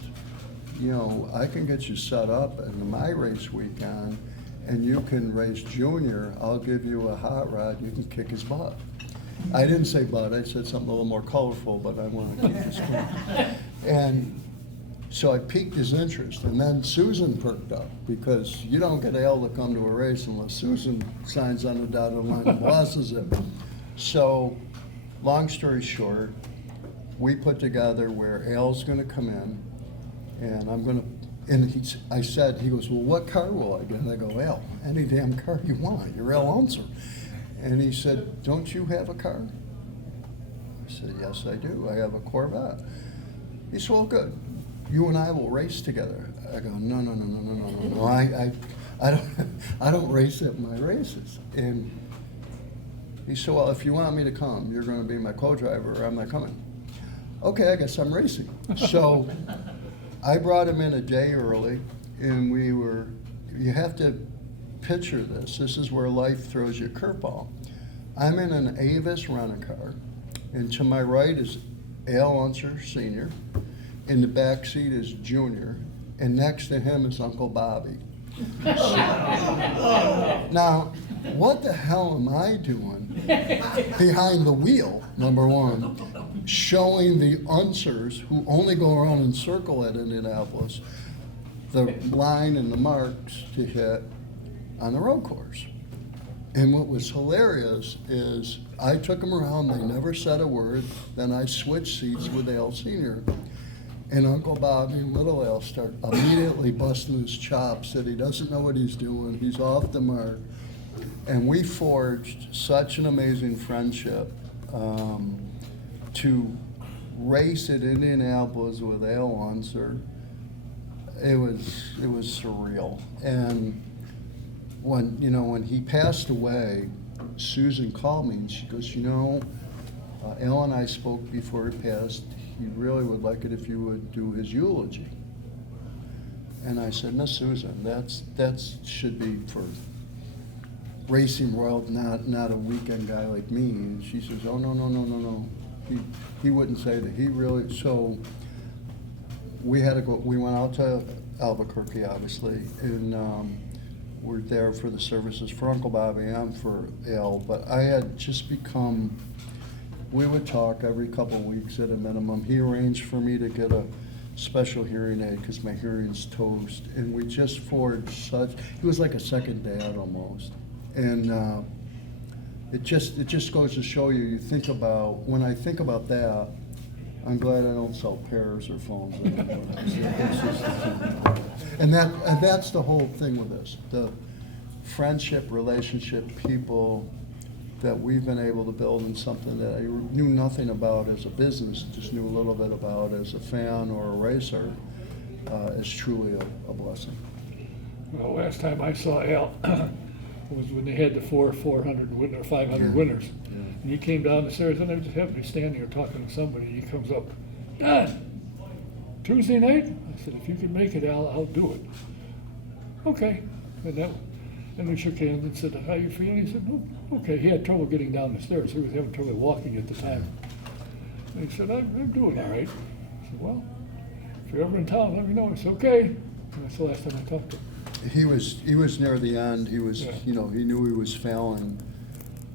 you know, I can get you set up in my race weekend, and you can race junior. I'll give you a hot rod. You can kick his butt. I didn't say butt. I said something a little more colorful, but I want to keep this cool. And so I piqued his interest, and then Susan perked up, because you don't get Al to come to a race unless Susan signs on the dotted line and bosses it. So, long story short, we put together where Al's going to come in, and I'm going to, and I said, he goes, well, what car will I get? And I go, Al, any damn car you want. You're Al Unser. And he said, don't you have a car? I said, yes, I do. I have a Corvette. He said, well, good. You and I will race together. I go, no. I don't race at my races. And he said, well, if you want me to come, you're going to be my co-driver, or I'm not coming. Okay, I guess I'm racing. So I brought him in a day early, and you have to picture this. This is where life throws you a curveball. I'm in an Avis rent-a-car, and to my right is Al Unser Sr., in the back seat is Junior, and next to him is Uncle Bobby. Now, what the hell am I doing behind the wheel, number one, showing the Unsers, who only go around in circle at Indianapolis, the line and the marks to hit on the road course? And what was hilarious is I took them around, they never said a word, then I switched seats with Al Sr., and Uncle Bobby and Little Al start immediately busting his chops that he doesn't know what he's doing, he's off the mark. And we forged such an amazing friendship to race at Indianapolis with Al Unser. It was surreal. And when he passed away, Susan called me and she goes, Al and I spoke before he passed. He really would like it if you would do his eulogy. And I said, Miss Susan, that should be for racing world, not a weekend guy like me. And she says, oh, no. He wouldn't say that. He really, so we had to go, we went out to Albuquerque, obviously, and we're there for the services for Uncle Bobby and for Al, but I had just become, we would talk every couple of weeks at a minimum. He arranged for me to get a special hearing aid because my hearing's toast, and we just forged he was like a second dad almost. And it just goes to show you, when I think about that, I'm glad I don't sell pears or phones anymore. And that's the whole thing with this. The friendship, relationship, people that we've been able to build in something that I knew nothing about as a business, just knew a little bit about as a fan or a racer, is truly a blessing. Well, last time I saw Al was when they had the 400 or 500 winners. Yeah. And he came down the stairs, and I just happened to be standing here talking to somebody, and he comes up, Don, Tuesday night? I said, if you can make it, Al, I'll do it. Okay. And we shook hands and said, how you feeling? He said, oh, okay. He had trouble getting down the stairs. He was having trouble walking at the time. And he said, I'm doing all right. I said, well, if you're ever in town, let me know. I said, okay. And that's the last time I talked to him. he was near the end. He was, Yeah. he knew he was failing,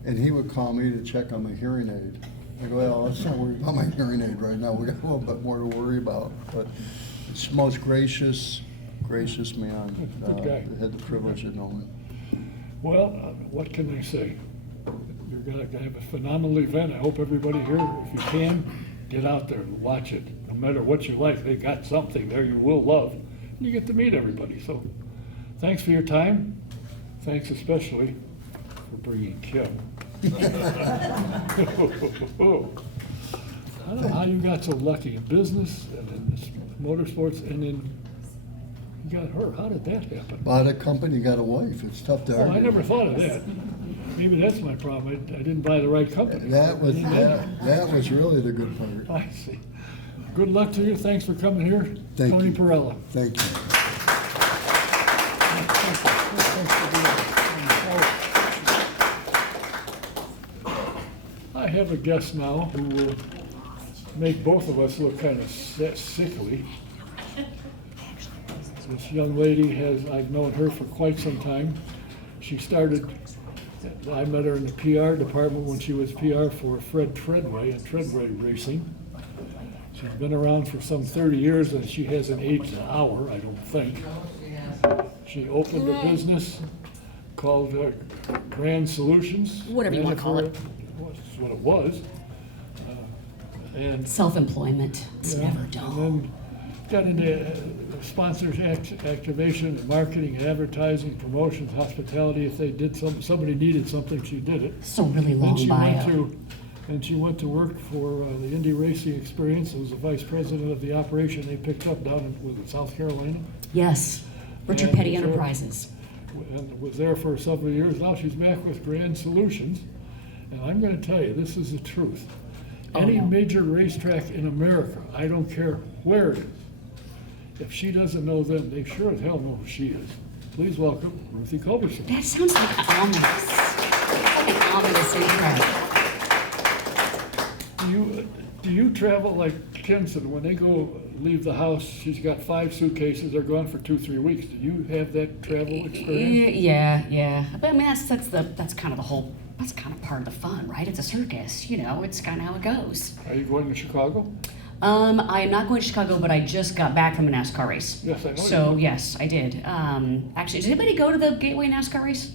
and he would call me to check on my hearing aid. I go, well, let's not worry about my hearing aid right now. We got a little bit more to worry about. But it's the most gracious man. Good guy. Had the privilege of knowing. Well, what can I say? You're going to have a phenomenal event. I hope everybody here, if you can, get out there and watch it. No matter what you like, they got something there you will love. You get to meet everybody. So thanks for your time. Thanks especially for bringing Kim. I don't know how you got so lucky in business and in motorsports and in you got her. How did that happen? Bought a company, got a wife. It's tough to Oh, argue. I never thought of that. Maybe that's my problem. I didn't buy the right company. That was really the good part. I see. Good luck to you. Thanks for coming here. Thank Tony you. Parella. Thank you. I have a guest now who will make both of us look kind of sickly. This young lady I've known her for quite some time. I met her in the PR department when she was PR for Fred Treadway and Treadway Racing. She's been around for some 30 years and she hasn't aged an hour, I don't think. She opened a business called Grand Solutions. Whatever you want to call it. That's what it was. And Self-employment. It's yeah, never dull. and then got into sponsors, activation, marketing, advertising, promotions, hospitality. If they did somebody needed something, she did it. So really Then long she bio. went to work for the Indy Racing Experience. As was the vice president of the operation they picked up down in South Carolina. Yes. Richard And Petty was there- Enterprises. And was there for several years. Now she's back with Grand Solutions. And I'm going to tell you, this is the truth. Oh, Any no. major racetrack in America, I don't care where it is, if she doesn't know them, they sure as hell know who she is. Please welcome Ruthie Culbertson. That sounds like ominous. Like an ominous intro. Do you travel like Kenson, when they leave the house, she's got 5 suitcases, they're gone for 2-3 weeks. Do you have that travel experience? Yeah. But I mean, that's kind of the whole. That's kind of part of the fun, right? It's a circus, it's kind of how it goes. Are you going to Chicago? I am not going to Chicago, but I just got back from a NASCAR race. Yes, I know. So yes, I did. Actually, did anybody go to the Gateway NASCAR race?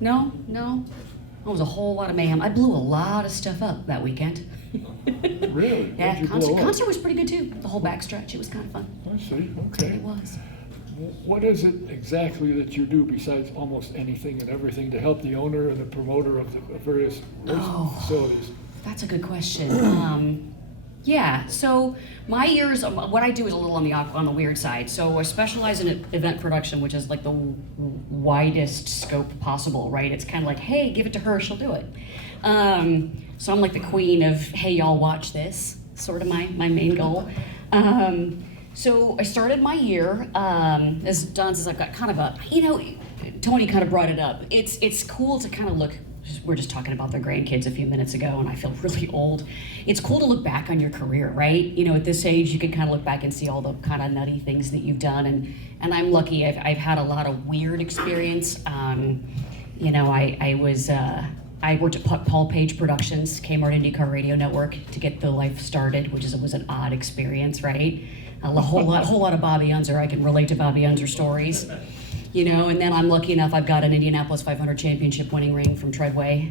No. It was a whole lot of mayhem. I blew a lot of stuff up that weekend. Really? Yeah, What'd you blow up? concert was pretty good too. The whole backstretch, it was kind of fun. I see, okay. It was. What is it exactly that you do besides almost anything and everything to help the owner and the promoter of the various racing facilities? That's a good question. Yeah, so my years, what I do is a little on the weird side. So I specialize in event production, which is like the widest scope possible, right? It's kind of like, hey, give it to her, she'll do it. So I'm like the queen of, hey, y'all watch this, sort of my main goal. So I started my year, as Don says, I've got kind of a, Tony kind of brought it up. It's cool to kind of look, we're just talking about their grandkids a few minutes ago and I feel really old. It's cool to look back on your career, right? At this age, you can kind of look back and see all the kind of nutty things that you've done. And I'm lucky, I've had a lot of weird experience. I worked at Paul Page Productions, Kmart IndyCar Radio Network to get the life started, which was an odd experience, right? A whole lot of Bobby Unser. I can relate to Bobby Unser stories, and then I'm lucky enough, I've got an Indianapolis 500 championship winning ring from Treadway,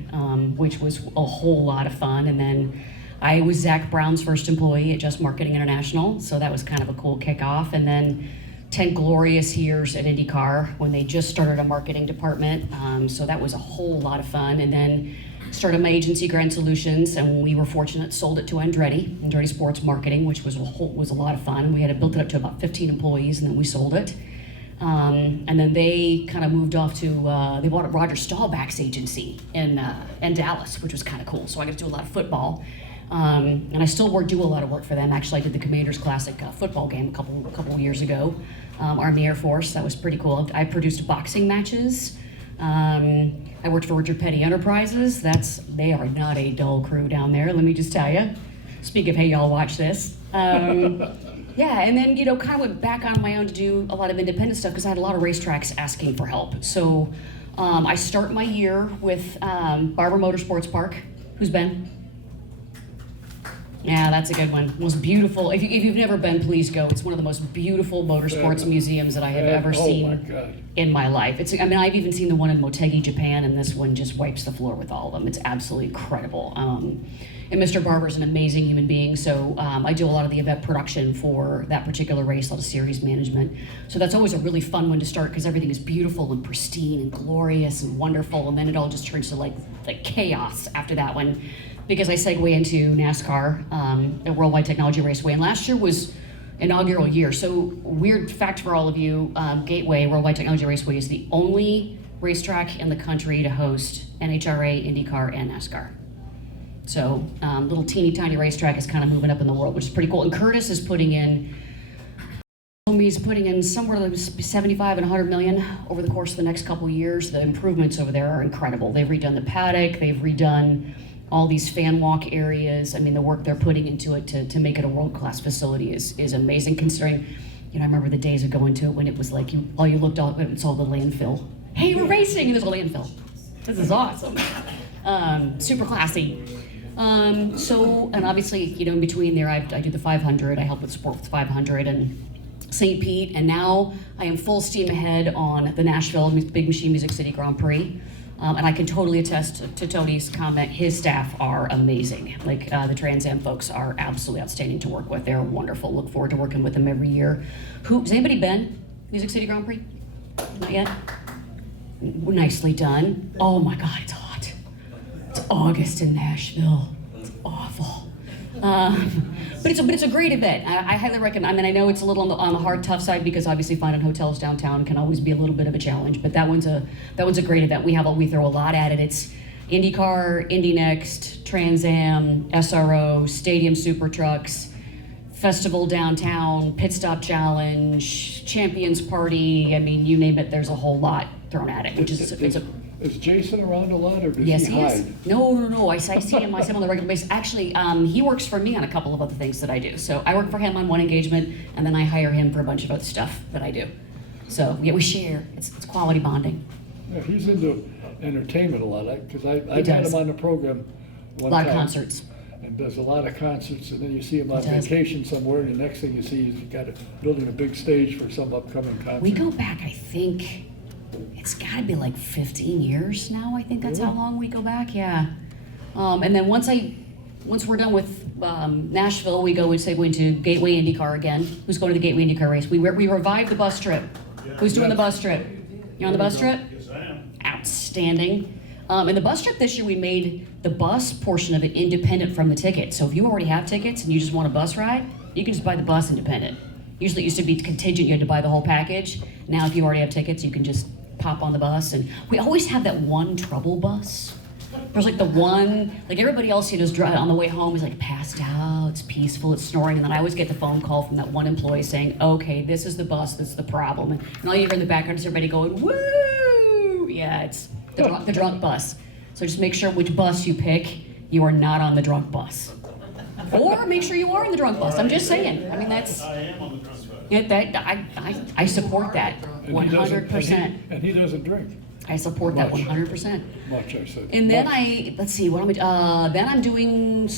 which was a whole lot of fun. And then I was Zach Brown's first employee at Just Marketing International, so that was kind of a cool kickoff. And then 10 glorious years at IndyCar when they just started a marketing department, so that was a whole lot of fun. And then started my agency, Grand Solutions, and we were fortunate, sold it to Andretti Sports Marketing, which was a lot of fun. We had built it up to about 15 employees, and then we sold it. And then they kind of moved off to, they bought Roger Staubach's agency in Dallas, which was kind of cool. So I got to do a lot of football. And I still do a lot of work for them. Actually, I did the Commanders Classic football game a couple of years ago. Army Air Force, that was pretty cool. I produced boxing matches. I worked for Richard Petty Enterprises. They are not a dull crew down there, let me just tell you. Speak of, hey, y'all watch this. Yeah, and then, kind of went back on my own to do a lot of independent stuff because I had a lot of racetracks asking for help. So I start my year with Barber Motorsports Park. Who's been? Yeah, that's a good one. Most beautiful. If you've never been, please go. It's one of the most beautiful motorsports museums that I have ever seen in my life. I've even seen the one in Motegi, Japan, and this one just wipes the floor with all of them. It's absolutely incredible. And Mr. Barber's an amazing human being, so I do a lot of the event production for that particular race, a lot of series management. So that's always a really fun one to start because everything is beautiful and pristine and glorious and wonderful, and then it all just turns to like chaos after that one. Because I segue into NASCAR, at Worldwide Technology Raceway, and last year was inaugural year. So weird fact for all of you, Gateway, Worldwide Technology Raceway is the only racetrack in the country to host NHRA, IndyCar, and NASCAR. So little teeny tiny racetrack is kind of moving up in the world, which is pretty cool. And Curtis is putting in somewhere like 75 and 100 million over the course of the next couple of years. The improvements over there are incredible. They've redone the paddock, they've redone all these fan walk areas. I mean, the work they're putting into it to make it a world-class facility is amazing, considering, I remember the days of going to it when it was like, all you looked at, it's all the landfill. Hey, we're racing, and there's a landfill. This is awesome. Super classy. And obviously, in between there, I do the 500, I help with Sports 500 and St. Pete, and now I am full steam ahead on the Nashville Big Machine Music City Grand Prix. And I can totally attest to Tony's comment. His staff are amazing. The Trans Am folks are absolutely outstanding to work with. They're wonderful. Look forward to working with them every year. Has anybody been Music City Grand Prix? Not yet? Nicely done. Oh my God, it's hot. It's August in Nashville. It's awful. But it's a great event. I highly recommend. I know it's a little on the hard, tough side because obviously finding hotels downtown can always be a little bit of a challenge. But that one's a great event. We throw a lot at it. It's IndyCar, Indy Next, Trans Am, SRO, Stadium Super Trucks, Festival Downtown, Pit Stop Challenge, Champions Party. You name it. There's a whole lot thrown at it, which is Is Jason around a lot, or does yes, he he hide? is. No. I see him on the regular basis. Actually, he works for me on a couple of other things that I do. So I work for him on one engagement, and then I hire him for a bunch of other stuff that I do. So yeah, we share. It's quality bonding. Yeah, he's into entertainment a lot, because I've had does. him on the program one A lot time. of concerts. And does a lot of concerts, and then you see him on vacation somewhere, and the next thing you see is building a big stage for some upcoming concert. We go back, I think, it's got to be like 15 years now. I think that's how long we go back. Yeah. And then once we're done with Nashville, we segue into Gateway IndyCar again. Who's going to the Gateway IndyCar race? We revived the bus trip. Who's doing the bus trip? You on the bus trip? Yes, I am. Outstanding. And the bus trip this year, we made the bus portion of it independent from the ticket. So if you already have tickets and you just want a bus ride, you can just buy the bus independent. Usually it used to be contingent, you had to buy the whole package. Now if you already have tickets, you can just pop on the bus. And we always have that one trouble bus. There's the one, everybody else just on the way home is passed out, it's peaceful, it's snoring, and then I always get the phone call from that one employee saying, okay, this is the bus, that's the problem. And all you hear in the background is everybody going, woo! Yeah, it's the drunk bus. So just make sure which bus you pick, you are not on the drunk bus. Or make sure you are in the drunk bus. I'm just saying. That's. I am on the drunk bus. Yeah, I support that 100%. And he doesn't drink. I support that 100%. Much, I said. And then let's see, what am I? Then I'm doing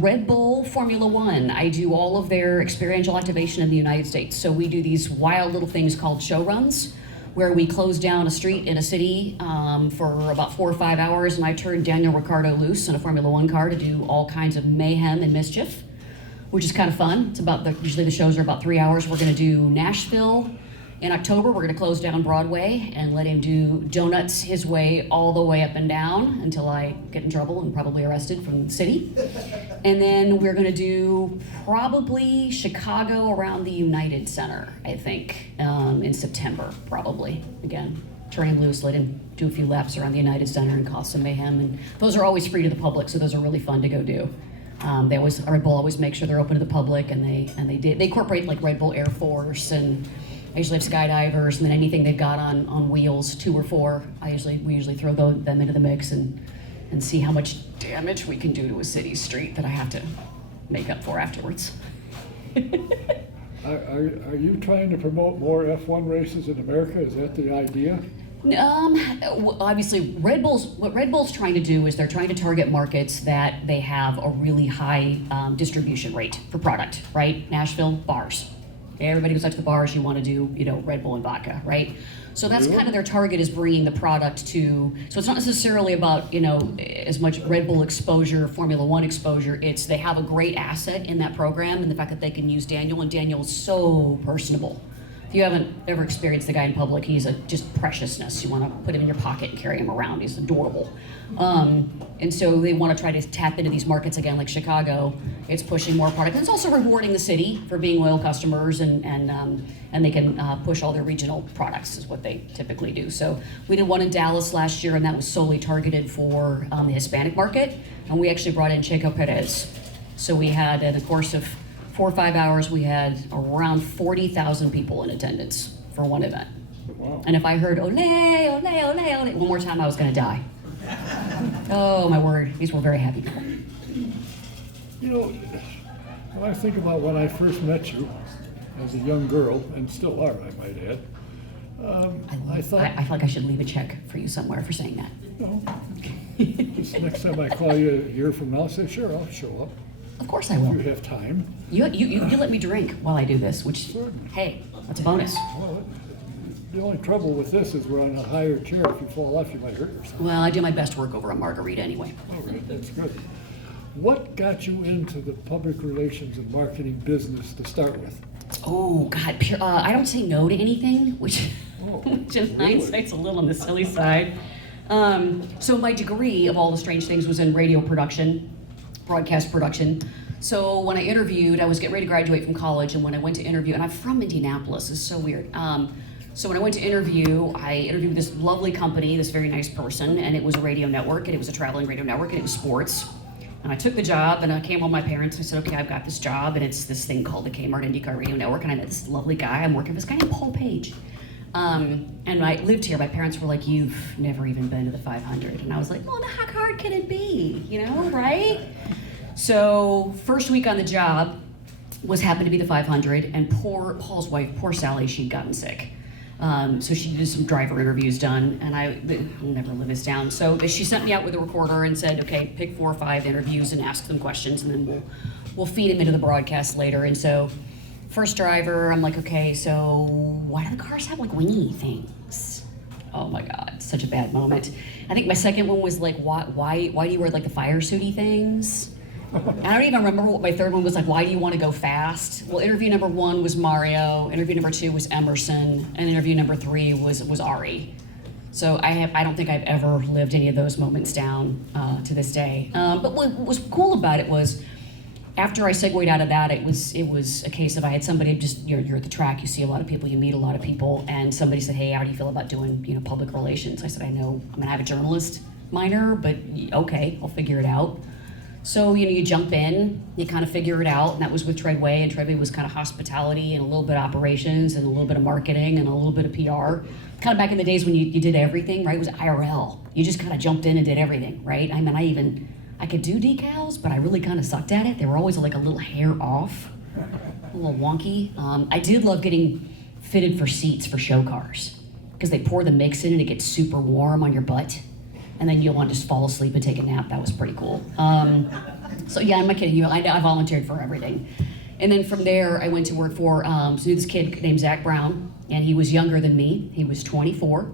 Red Bull Formula One. I do all of their experiential activation in the United States. So we do these wild little things called show runs, where we close down a street in a city for about 4 or 5 hours, and I turn Daniel Ricciardo loose in a Formula One car to do all kinds of mayhem and mischief, which is kind of fun. It's usually the shows are about 3 hours. We're going to do Nashville in October. We're going to close down Broadway and let him do donuts his way all the way up and down until I get in trouble and probably arrested from the city. And then we're going to do probably Chicago around the United Center, I think, in September, probably. Again, turn him loose, let him do a few laps around the United Center and cause some mayhem. And those are always free to the public, so those are really fun to go do. Red Bull always make sure they're open to the public, and they incorporate Red Bull Air Force, and I usually have skydivers, and then anything they've got on wheels, 2 or 4, we usually throw them into the mix and see how much damage we can do to a city street that I have to make up for afterwards. Are you trying to promote more F1 races in America? Is that the idea? Obviously, what Red Bull's trying to do is they're trying to target markets that they have a really high distribution rate for product, right? Nashville, bars. Everybody goes out to the bars, you want to do, Red Bull and vodka, right? So that's kind of their target, is bringing the product to, so it's not necessarily about, as much Red Bull exposure, Formula One exposure. It's they have a great asset in that program, and the fact that they can use Daniel, and Daniel is so personable. If you haven't ever experienced the guy in public, he's just preciousness. You want to put him in your pocket and carry him around. He's adorable. And so they want to try to tap into these markets again, like Chicago. It's pushing more product. And it's also rewarding the city for being loyal customers, and they can push all their regional products is what they typically do. So we did one in Dallas last year, and that was solely targeted for the Hispanic market. And we actually brought in Checo Perez. So we had, in the course of 4 or 5 hours, we had around 40,000 people in attendance for one event. Wow. And if I heard ole, ole, ole, ole one more time, I was going to die. Oh my word, these were very happy people. When I think about when I first met you as a young girl, and still are, I might add, I thought, I feel like I should leave a check for you somewhere for saying that. Just next time I call you a year from now, I'll say, sure, I'll show up. Of course I will. If you have time. You let me drink while I do this, which, Certainly. hey, that's a bonus. Well, the only trouble with this is we're on a higher chair. If you fall off, you might hurt yourself. Well, I do my best work over a margarita anyway. All right, that's good. What got you into the public relations and marketing business to start with? Oh, God, I don't say no to anything, which in really? hindsight's a little on the silly side. So my degree, of all the strange things, was in radio production, broadcast production. So when I interviewed, I was getting ready to graduate from college, and when I went to interview, and I'm from Indianapolis, it's so weird. So when I went to interview, I interviewed this lovely company, this very nice person, and it was a radio network, and it was a traveling radio network, and it was sports. And I took the job, and I came home with my parents, and I said, okay, I've got this job, and it's this thing called the Kmart IndyCar Radio Network, and I met this lovely guy. I'm working with this guy named Paul Page. And I lived here. My parents were like, you've never even been to the 500. And I was like, well, how hard can it be? Right? So first week on the job happened to be the 500, and poor Paul's wife, poor Sally, she'd gotten sick. So she did some driver interviews done, and I'll never live this down. So she sent me out with a recorder and said, okay, pick 4 or 5 interviews and ask them questions, and then we'll feed them into the broadcast later. And so first driver, I'm like, okay, so why do the cars have like wingy things? Oh my God, such a bad moment. I think my second one was like, why do you wear like the fire suity things? I don't even remember what my third one was like. Why do you want to go fast? Well, interview number 1 was Mario. Interview number 2 was Emerson, and interview number 3 was Ari. So I don't think I've ever lived any of those moments down to this day. But what was cool about it was, after I segued out of that, it was a case of I had somebody just you're at the track, you see a lot of people, you meet a lot of people, and somebody said, hey, how do you feel about doing public relations? I said, I know I'm gonna have a journalist minor, but okay, I'll figure it out. So, you jump in, you kind of figure it out, and that was with Treadway, and Treadway was kind of hospitality and a little bit of operations and a little bit of marketing and a little bit of PR. Kind of back in the days when you did everything, right? It was IRL. You just kind of jumped in and did everything, right? I mean, I could do decals, but I really kind of sucked at it. They were always like a little hair off, a little wonky. I did love getting fitted for seats for show cars, because they pour the mix in and it gets super warm on your butt. And then you'll want to just fall asleep and take a nap. That was pretty cool. So yeah, I'm not kidding you. I volunteered for everything. And then from there, I went to work for this kid named Zach Brown, and he was younger than me. He was 24,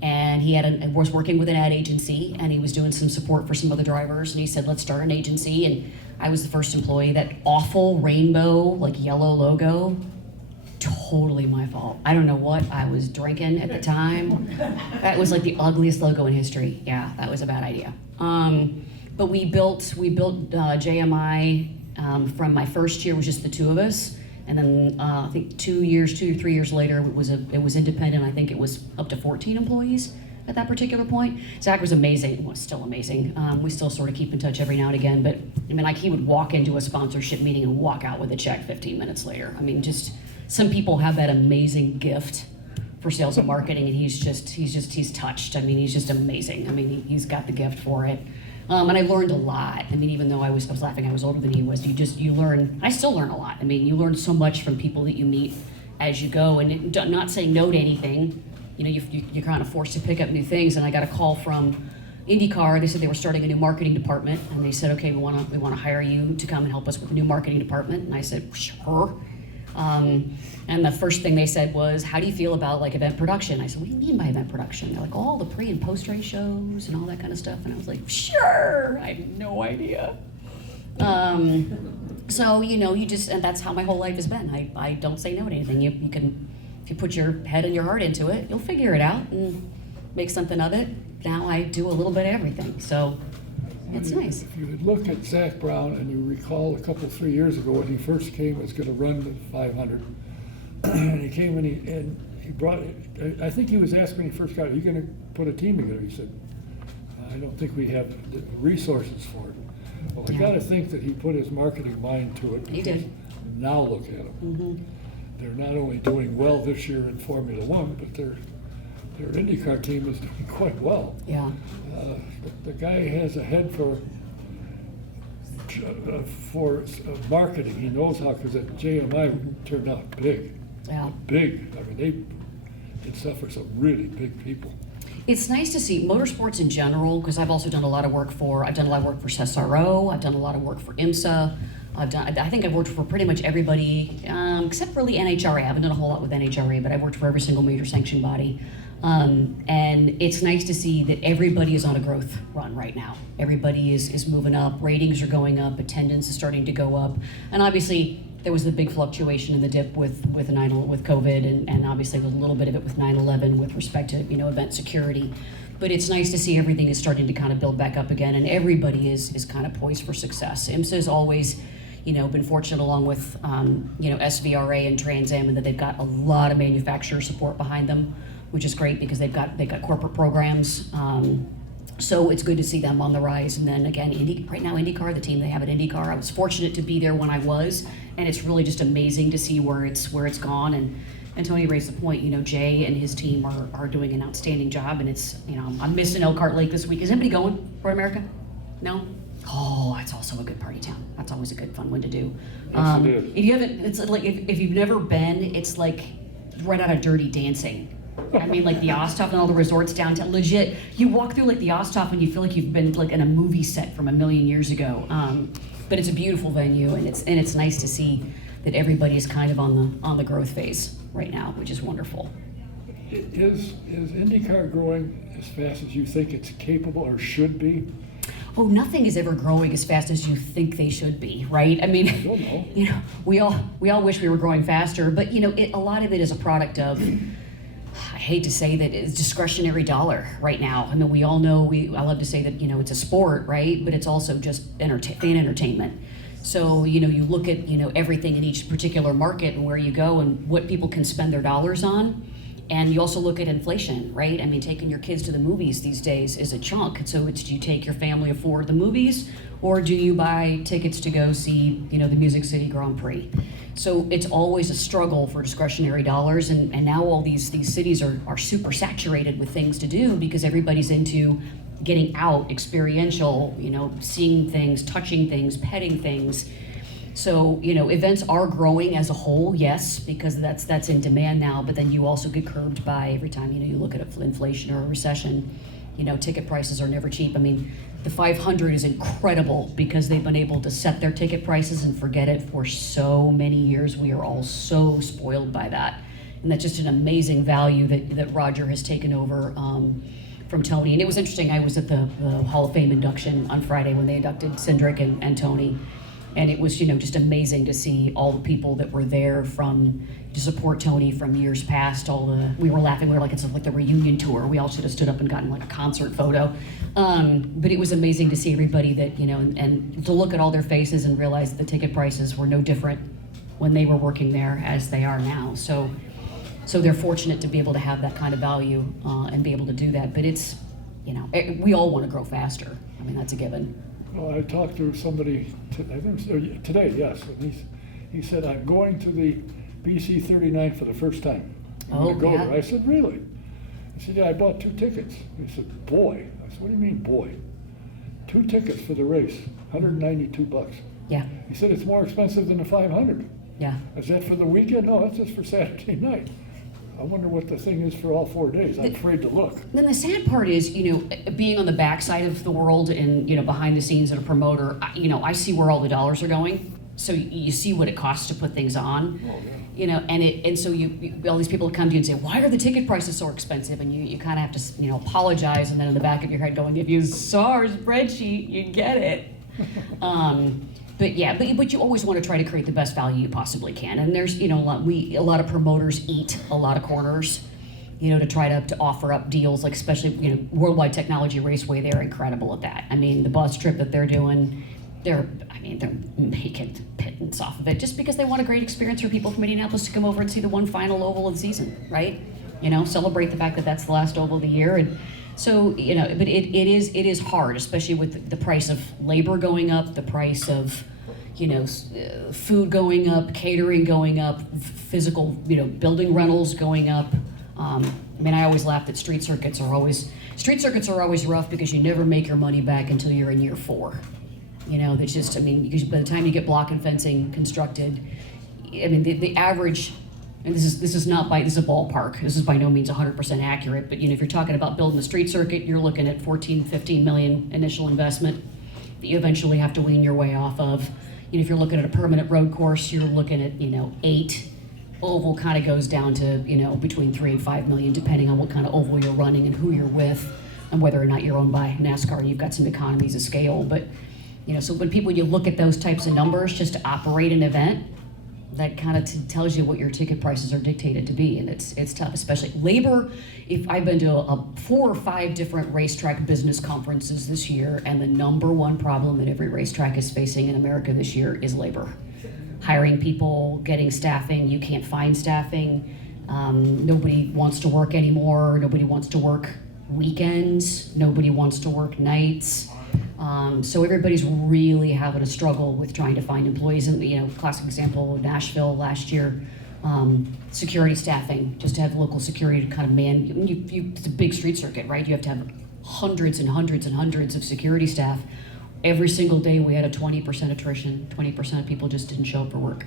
and he was working with an ad agency, and he was doing some support for some other drivers. And he said, let's start an agency. And I was the first employee. That awful rainbow, like yellow logo, totally my fault. I don't know what I was drinking at the time. That was like the ugliest logo in history. Yeah, that was a bad idea. But we built JMI from my first year was just the 2 of us, and then I think 2 or 3 years later it was independent. I think it was up to 14 employees at that particular point. Zach was amazing. Was still amazing. We still sort of keep in touch every now and again. But I mean, like he would walk into a sponsorship meeting and walk out with a check 15 minutes later. I mean, just. Some people have that amazing gift for sales and marketing, and he's touched. I mean, he's just amazing. I mean, he's got the gift for it. And I learned a lot. I mean, even though I was laughing, I was older than he was. You learn. I still learn a lot. I mean, you learn so much from people that you meet as you go, and not saying no to anything. You know, you're kind of forced to pick up new things. And I got a call from IndyCar. They said they were starting a new marketing department, and they said, okay, we want to hire you to come and help us with the new marketing department. And I said, sure. And the first thing they said was, how do you feel about like event production? I said, what do you mean by event production? They're like, all the pre and post race shows and all that kind of stuff. And I was like, sure. I had no idea. So, you know, and that's how my whole life has been. I don't say no to anything. You can, if you put your head and your heart into it, you'll figure it out and make something of it. Now I do a little bit of everything. So it's nice. If you look at Zach Brown and you recall 3 years ago when he first came, was going to run the 500, and he came and he brought it. I think he was asked when he first got it, are you going to put a team together? He said, I don't think we have the resources for it. Well, I got to think that he put his marketing mind to it. He did. Now look at them. Mm-hmm. They're not only doing well this year in Formula One, but their IndyCar team is doing quite well. Yeah. The guy has a head for marketing. He knows how, because that JMI turned out big. Yeah. Big. I mean, they did stuff for some really big people. It's nice to see motorsports in general, because I've also done a lot of work for SRO, I've done a lot of work for IMSA, I think I've worked for pretty much everybody, except really NHRA. I haven't done a whole lot with NHRA, but I've worked for every single major sanction body. And it's nice to see that everybody is on a growth run right now. Everybody is moving up, ratings are going up, attendance is starting to go up, and obviously there was the big fluctuation in the dip with COVID, and obviously there was a little bit of it with 9/11 with respect to, you know, event security. But it's nice to see everything is starting to kind of build back up again, and everybody is kind of poised for success. IMSA has always, you know, been fortunate, along with you know, SVRA and Trans Am, and that they've got a lot of manufacturer support behind them, which is great because they've got corporate programs. So it's good to see them on the rise. And then again, right now IndyCar, the team they have at IndyCar, I was fortunate to be there when I was, and it's really just amazing to see where it's gone. And Tony raised the point, you know, Jay and his team are doing an outstanding job, and it's, you know, I'm missing Elkhart Lake this week. Is anybody going for America? No? Oh, that's also a good party town. That's always a good fun one to do. Yes, it is. If you haven't, it's like, if you've never been, it's like right out of Dirty Dancing. I mean, like the Osthoff and all the resorts downtown, legit. You walk through like the Osthoff and you feel like you've been like in a movie set from a million years ago. But it's a beautiful venue, and it's nice to see that everybody is kind of on the growth phase right now, which is wonderful. Is IndyCar growing as fast as you think it's capable or should be? Oh, nothing is ever growing as fast as you think they should be, right? I mean, I don't know. you know, we all wish we were growing faster, but you know, a lot of it is a product of, I hate to say that, it's discretionary dollar right now. I mean, we all know, I love to say that, you know, it's a sport, right? But it's also just fan entertainment. So, you know, you look at, you know, everything in each particular market and where you go and what people can spend their dollars on. And you also look at inflation, right? I mean, taking your kids to the movies these days is a chunk. So it's, do you take your family afford the movies, or do you buy tickets to go see, you know, the Music City Grand Prix? So it's always a struggle for discretionary dollars, and now all these cities are super saturated with things to do because everybody's into getting out, experiential, you know, seeing things, touching things, petting things. So, you know, events are growing as a whole, yes, because that's in demand now, but then you also get curbed by every time, you know, you look at inflation or a recession, you know, ticket prices are never cheap. I mean, the 500 is incredible because they've been able to set their ticket prices and forget it for so many years. We are all so spoiled by that. And that's just an amazing value that Roger has taken over from Tony. And it was interesting, I was at the Hall of Fame induction on Friday when they inducted Cindric and Tony. And it was, you know, just amazing to see all the people that were there to support Tony from years past. We were laughing, we were like, it's like the reunion tour. We all should have stood up and gotten like a concert photo. But it was amazing to see everybody that, you know, and to look at all their faces and realize that the ticket prices were no different when they were working there as they are now. So they're fortunate to be able to have that kind of value and be able to do that. But it's, you know, we all want to grow faster. I mean, that's a given. Well, I talked to somebody, I think today, yes, and he said, I'm going to the BC 39 for the first time. I'm going to go there. I said, really? He said, yeah, I bought 2 tickets. He said, boy. I said, what do you mean, boy? 2 tickets for the race, $192. Yeah, He said it's more expensive than the 500. yeah. Is that for the weekend? No, that's just for Saturday night. I wonder what the thing is for all 4 days. I'm afraid to look. Then the sad part is, being on the backside of the world and, behind the scenes at a promoter, I see where all the dollars are going. So you see what it costs to put things on, and so all these people come to you and say, why are the ticket prices so expensive? And you kind of have to, apologize, and then in the back of your head going, if you saw our spreadsheet, you'd get it. But yeah, but you always want to try to create the best value you possibly can. And there's, a lot of promoters eat a lot of corners, to try to offer up deals, like especially, Worldwide Technology Raceway, they're incredible at that. I mean, the bus trip that they're doing, they're making pittance off of it just because they want a great experience for people from Indianapolis to come over and see the one final oval of the season, right? Celebrate the fact that that's the last oval of the year. And so, but it is hard, especially with the price of labor going up, the price of, food going up, catering going up, physical, building rentals going up. I always laugh that street circuits are always rough because you never make your money back until you're in year 4. That's just, because by the time you get block and fencing constructed, the average, and this is a ballpark, this is by no means 100% accurate, but if you're talking about building a street circuit, you're looking at 15 million initial investment that you eventually have to wean your way off of. If you're looking at a permanent road course, you're looking at 8. Oval kind of goes down to between 3 and 5 million, depending on what kind of oval you're running and who you're with, and whether or not you're owned by NASCAR. You've got some economies of scale, but so when you look at those types of numbers just to operate an event, that kind of tells you what your ticket prices are dictated to be, and it's tough, especially labor. If I've been to 4 or 5 different racetrack business conferences this year, and the number one problem that every racetrack is facing in America this year is labor. Hiring people, getting staffing, you can't find staffing. Nobody wants to work anymore. Nobody wants to work weekends. Nobody wants to work nights. So everybody's really having a struggle with trying to find employees. And classic example, Nashville last year, security staffing, just to have local security to kind of man. It's a big street circuit, right? You have to have hundreds and hundreds and hundreds of security staff. Every single day we had a 20% attrition. 20% of people just didn't show up for work.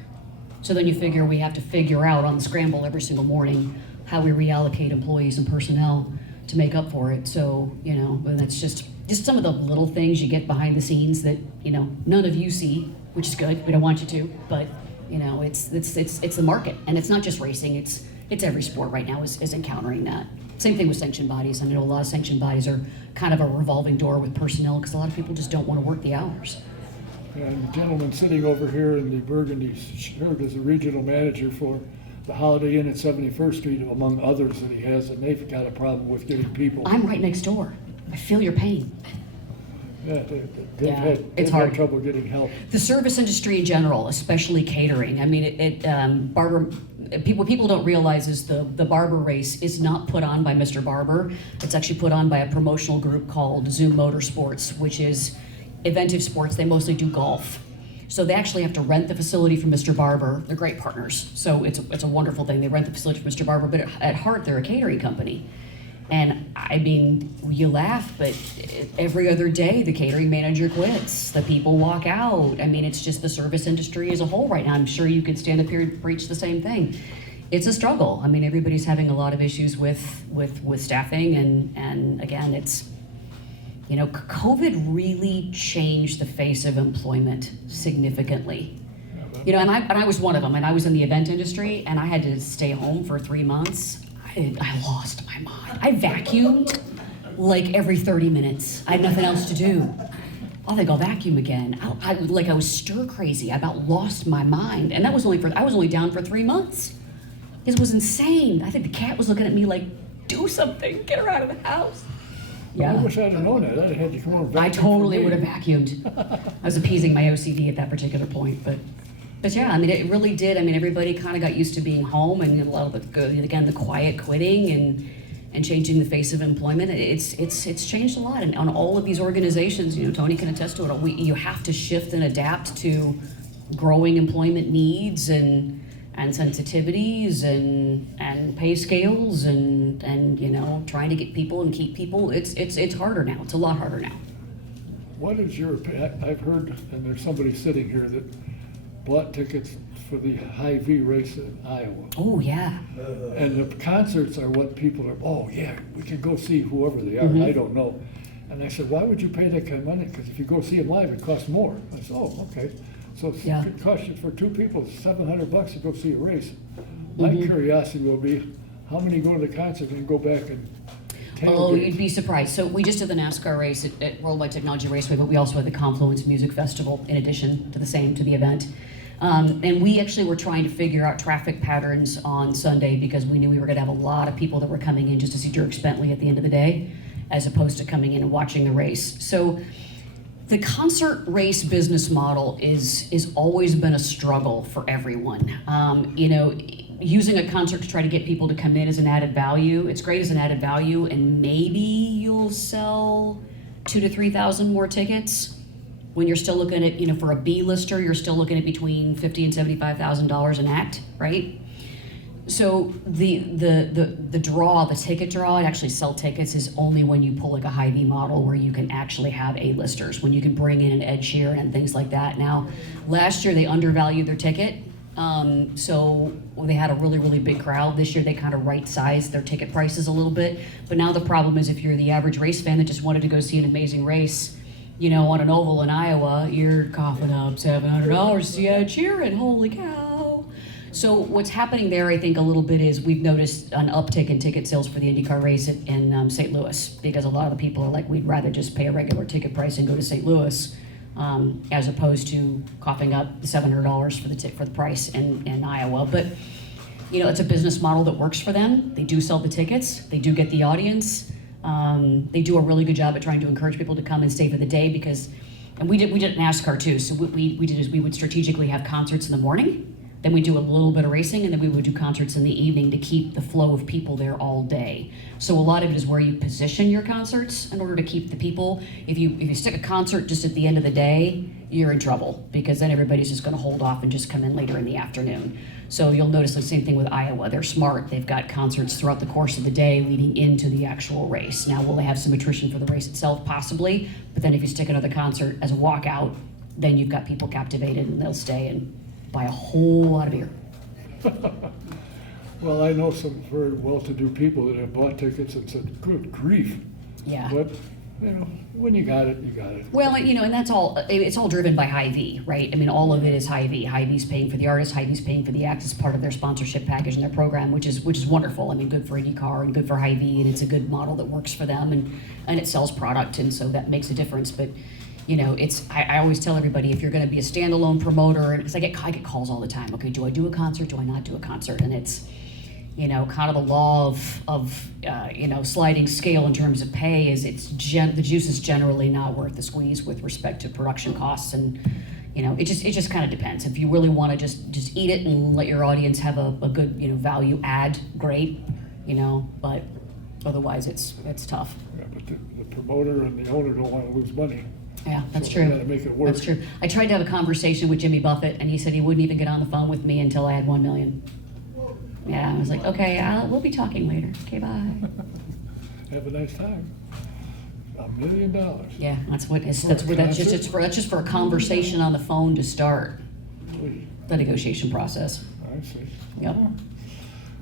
So then you figure we have to figure out on the scramble every single morning how we reallocate employees and personnel to make up for it. So, and that's just some of the little things you get behind the scenes that, none of you see, which is good. We don't want you to, but, it's the market. And it's not just racing, it's every sport right now is encountering that. Same thing with sanctioned bodies. I know a lot of sanctioned bodies are kind of a revolving door with personnel because a lot of people just don't want to work the hours. And the gentleman sitting over here in the Burgundy shirt is a regional manager for the Holiday Inn at 71st Street, among others that he has, and they've got a problem with getting people. I'm right next door. I feel your pain. Yeah, they've hard. had trouble getting help. The service industry in general, especially catering. Barber. What people don't realize is the Barber race is not put on by Mr. Barber. It's actually put on by a promotional group called Zoom Motorsports, which is Eventive Sports. They mostly do golf. So they actually have to rent the facility from Mr. Barber. They're great partners. So it's a wonderful thing. They rent the facility from Mr. Barber, but at heart, they're a catering company. And you laugh, but every other day the catering manager quits. The people walk out. It's just the service industry as a whole right now. I'm sure you could stand up here and preach the same thing. It's a struggle. Everybody's having a lot of issues with staffing, and again, it's, COVID really changed the face of employment significantly. And I was one of them, and I was in the event industry, and I had to stay home for 3 months. I lost my mind. I vacuumed like every 30 minutes. I had nothing else to do. I think I'll vacuum again. I was stir crazy. I about lost my mind, and I was only down for 3 months. It was insane. I think the cat was looking at me like, "Do something, get her out of the house." Yeah. I wish I'd have known that. I'd have had you come over. I totally would have vacuumed. I was appeasing my OCD at that particular point, but yeah, it really did. Everybody kind of got used to being home, and a lot of the quiet quitting and changing the face of employment. It's changed a lot, and on all of these organizations, Tony can attest to it. You have to shift and adapt to growing employment needs and sensitivities and pay scales and trying to get people and keep people. It's harder now. It's a lot harder now. what is your, I've heard, and there's somebody sitting here that bought tickets for the Hy-Vee race in Iowa. Oh, yeah. And the concerts are what people are, oh yeah, we can go see whoever they are, Mm-hmm. I don't know. And I said, why would you pay that kind of money? Because if you go see them live, it costs more. I said, oh, okay. So Yeah. it costs you, for two people, $700 to go see a race. My Mm-hmm. curiosity will be, how many go to the concert and go back and Oh, tailgate? you'd be surprised. So we just did the NASCAR race at Worldwide Technology Raceway, but we also had the Confluence Music Festival in addition to the event. And we actually were trying to figure out traffic patterns on Sunday because we knew we were going to have a lot of people that were coming in just to see Dierks Bentley at the end of the day, as opposed to coming in and watching the race. So the concert race business model is always been a struggle for everyone. Using a concert to try to get people to come in as an added value, it's great as an added value, and maybe you'll sell 2,000 to 3,000 more tickets. When you're still looking at, for a B-lister, you're still looking at between $50,000 and $75,000 an act, right? So the draw, the ticket draw, and actually sell tickets is only when you pull like a Hy-Vee model where you can actually have A-listers, when you can bring in an Ed Sheeran and things like that. Now, last year they undervalued their ticket. So they had a really, really big crowd. This year they kind of right-sized their ticket prices a little bit. But now the problem is if you're the average race fan that just wanted to go see an amazing race, on an oval in Iowa, you're coughing up $700 to see Ed Sheeran. Holy cow. So what's happening there, I think, a little bit is we've noticed an uptick in ticket sales for the IndyCar race in St. Louis, because a lot of the people are like, we'd rather just pay a regular ticket price and go to St. Louis, as opposed to coughing up the $700 for the price in Iowa. But it's a business model that works for them. They do sell the tickets. They do get the audience. They do a really good job at trying to encourage people to come and stay for the day because, and we did NASCAR too. So what we did is we would strategically have concerts in the morning, then we do a little bit of racing, and then we would do concerts in the evening to keep the flow of people there all day. So a lot of it is where you position your concerts in order to keep the people. If you stick a concert just at the end of the day, you're in trouble because then everybody's just going to hold off and just come in later in the afternoon. So you'll notice the same thing with Iowa. They're smart. They've got concerts throughout the course of the day leading into the actual race. Now, will they have some attrition for the race itself? Possibly. But then if you stick another concert as a walkout, then you've got people captivated and they'll stay and buy a whole lot of beer. Well, I know some very well-to-do people that have bought tickets and said, good grief. Yeah. But, when you got it, you got it. Well, and that's all, it's all driven by Hy-Vee, right? I mean, all of it is Hy-Vee. Hy-Vee's paying for the artist, Hy-Vee's paying for the acts as part of their sponsorship package and their program, which is wonderful. I mean, good for IndyCar and good for Hy-Vee, and it's a good model that works for them, and it sells product, and so that makes a difference. But, I always tell everybody, if you're gonna be a standalone promoter, because I get calls all the time, okay, do I do a concert, do I not do a concert? And it's, kind of the law of sliding scale in terms of pay is the juice is generally not worth the squeeze with respect to production costs, and it just kind of depends. If you really want to just eat it and let your audience have a good value add, great, but otherwise it's tough. Yeah, but the promoter and the owner don't want to lose money. Yeah, that's So true. you gotta make it work. That's true. I tried to have a conversation with Jimmy Buffett, and he said he wouldn't even get on the phone with me until I had 1 million. Yeah, I was like, okay, we'll be talking later. Okay, bye. Have a nice time. $1 million. Yeah, that's just for a conversation on the phone to start the negotiation process. I see. Yep.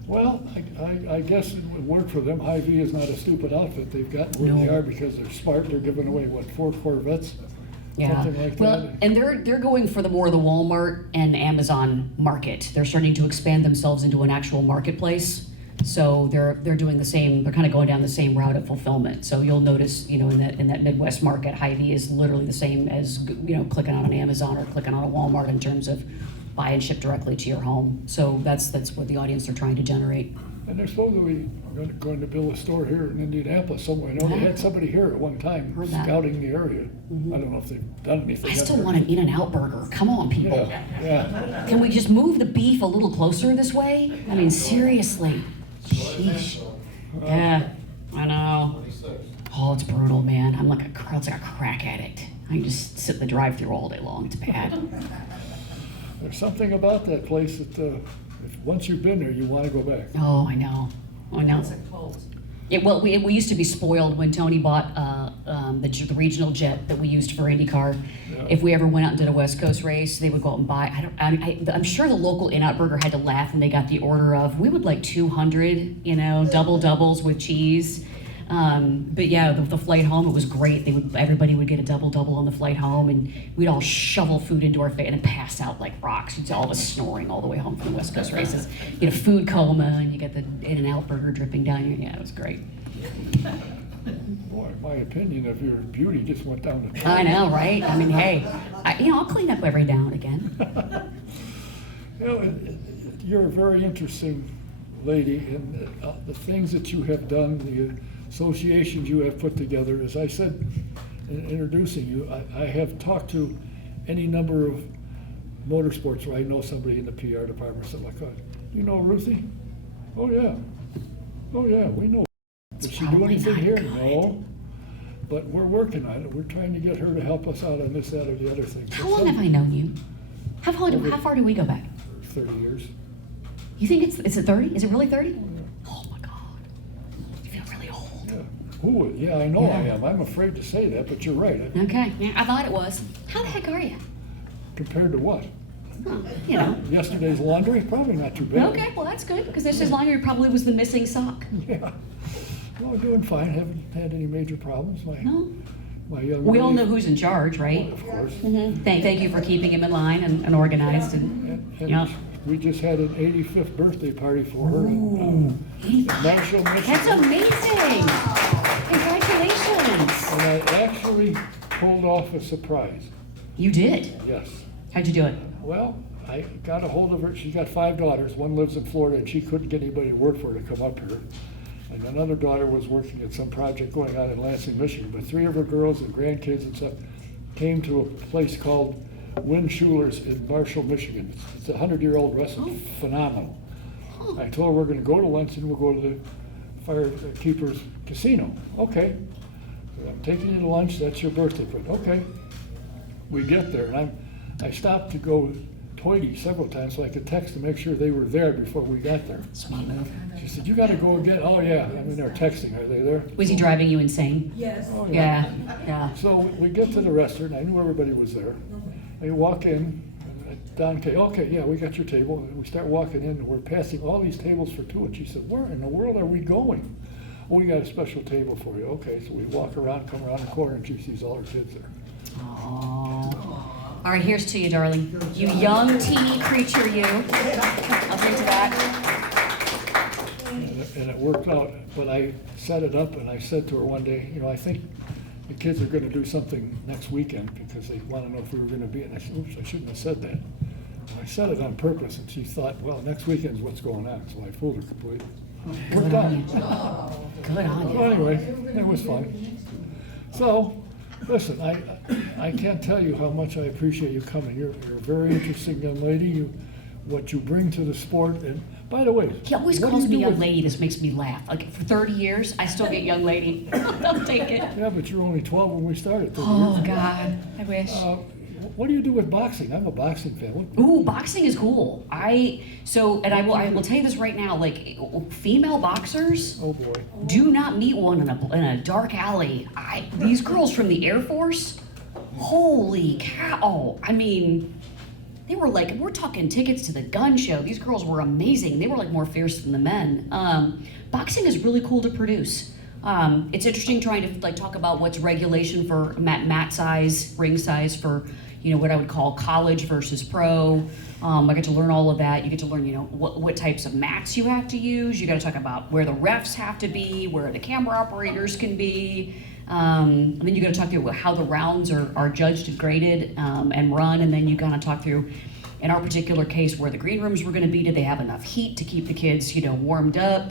Well, I guess it would work for them. Hy-Vee is not a stupid outfit. They've gotten where they No. are because they're smart. They're giving away, 4 Corvettes? Yeah. Something like Well, that. and they're going for the Walmart and Amazon market. They're starting to expand themselves into an actual marketplace. So they're doing the same. They're kind of going down the same route of fulfillment. So you'll notice, in that Midwest market, Hy-Vee is literally the same as clicking on an Amazon or clicking on a Walmart in terms of buy and ship directly to your home. So that's what the audience they're trying to generate. And they're supposedly going to build a store here in Indianapolis somewhere. I know they had somebody here at one time Heard that. scouting the area. I don't know if they've done anything. I still want an In-N-Out burger. Come on, people. Yeah. Can we just move the beef a little closer this way? I mean, seriously. Sheesh. Yeah, I know. Oh, it's brutal, man. I'm like a crack addict. I can just sit in the drive-thru all day long. It's bad. There's something about that place that once you've been there, you want to go back. Oh, I know. I know. It's a cult. Well, we used to be spoiled when Tony bought the regional jet that we used for IndyCar. Yeah. If we ever went out and did a West Coast race, they would go out and buy. I'm sure the local In-N-Out Burger had to laugh when they got the order of, we would like 200, double doubles with cheese. But yeah, the flight home, it was great. Everybody would get a double on the flight home, and we'd all shovel food into our face and pass out like rocks. You'd see all of us snoring all the way home from the West Coast races. You get a food coma, and you get the In-N-Out Burger dripping down you. Yeah, it was great. Boy, my opinion of your beauty just went down the I know, right? I mean, hey, I'll clean up every now and again. You're a very interesting lady, and the things that you have done, the associations you have put together. As I said in introducing you, I have talked to any number of motorsports where I know somebody in the PR department, something like that. You know Ruthie? Oh yeah, we know. Did she do anything here? No. But we're working on it. We're trying to get her to help us out on this, that, or the other thing. How long have I known you? How far do we go back? 30 years. You think is it 30? Is it really 30? Oh my God. You feel really old. Yeah. Ooh, yeah, I know Yeah. I am. I'm afraid to say that, but you're right. Okay, yeah, I thought it was. How the heck are you? Compared to what? Well, Yesterday's laundry? Probably not too bad. Okay, well that's good, because this is longer probably was the missing sock. Yeah. Well, I'm doing fine. Haven't had any major problems. No. My young We all lady- know who's in charge, right? Of course. Thank you for keeping him in line and organized. And Yeah. we just had an 85th birthday party for her in Marshall, Michigan. That's amazing! Congratulations! And I actually pulled off a surprise. You did? Yes. How'd you do it? Well, I got a hold of her. She's got 5 daughters. One lives in Florida, and she couldn't get anybody to work for her to come up here. And another daughter was working at some project going on in Lansing, Michigan. But 3 of her girls and grandkids and stuff came to a place called Wynn Schuler's in Marshall, Michigan. It's a 100-year-old restaurant, phenomenal. I told her we're going to go to lunch and we'll go to the Firekeepers Casino. Okay. So I'm taking you to lunch. That's your birthday present. Okay. We get there, and I stopped to go toity several times so I could text to make sure they were there before we got there. Smart move. She said, "You got to go again." Oh yeah, I mean they're texting. Are they there? Was he driving you insane? Yes. Oh, Yeah. So we get to the restaurant. I knew everybody was there. I walk in. Don Kay, okay, yeah, we got your table. And we start walking in, and we're passing all these tables for 2. And she said, "Where in the world are we going?" "Oh, we got a special table for you." Okay, so we walk around, come around the corner, and she sees all her kids there. Aww. All right, here's to you, darling. You young, teeny creature, you. I'll drink to that. And it worked out, but I set it up, and I said to her one day, I think the kids are gonna do something next weekend because they wanna know if we were gonna be, and I said, oops, I shouldn't have said that. And I said it on purpose, and she thought, well, next weekend's what's going on, so I fooled her completely. Worked out. Good on you. Well, anyway, it was fun. So, listen, I can't tell you how much I appreciate you coming. You're a very interesting young lady. What you bring to the sport, and by the way, He always what do calls you me do young with- lady. This makes me laugh. Like for 30 years, I still get young lady. I'll take it. Yeah, but you're only 12 when we started. 30 Oh years ago. God, I wish. What do you do with boxing? I'm a boxing fan. Ooh, boxing is cool. I will tell you this right now. Like female boxers Oh boy. do not meet one in a dark alley. These girls from the Air Force, holy cow! I mean, they were like, we're talking tickets to the gun show. These girls were amazing. They were like more fierce than the men. Boxing is really cool to produce. It's interesting trying to like talk about what's regulation for mat size, ring size for what I would call college versus pro. I get to learn all of that. You get to learn what types of mats you have to use. You got to talk about where the refs have to be, where the camera operators can be. And then you got to talk through how the rounds are judged and graded and run. And then you kind of talk through, in our particular case, where the green rooms were going to be. Did they have enough heat to keep the kids, warmed up?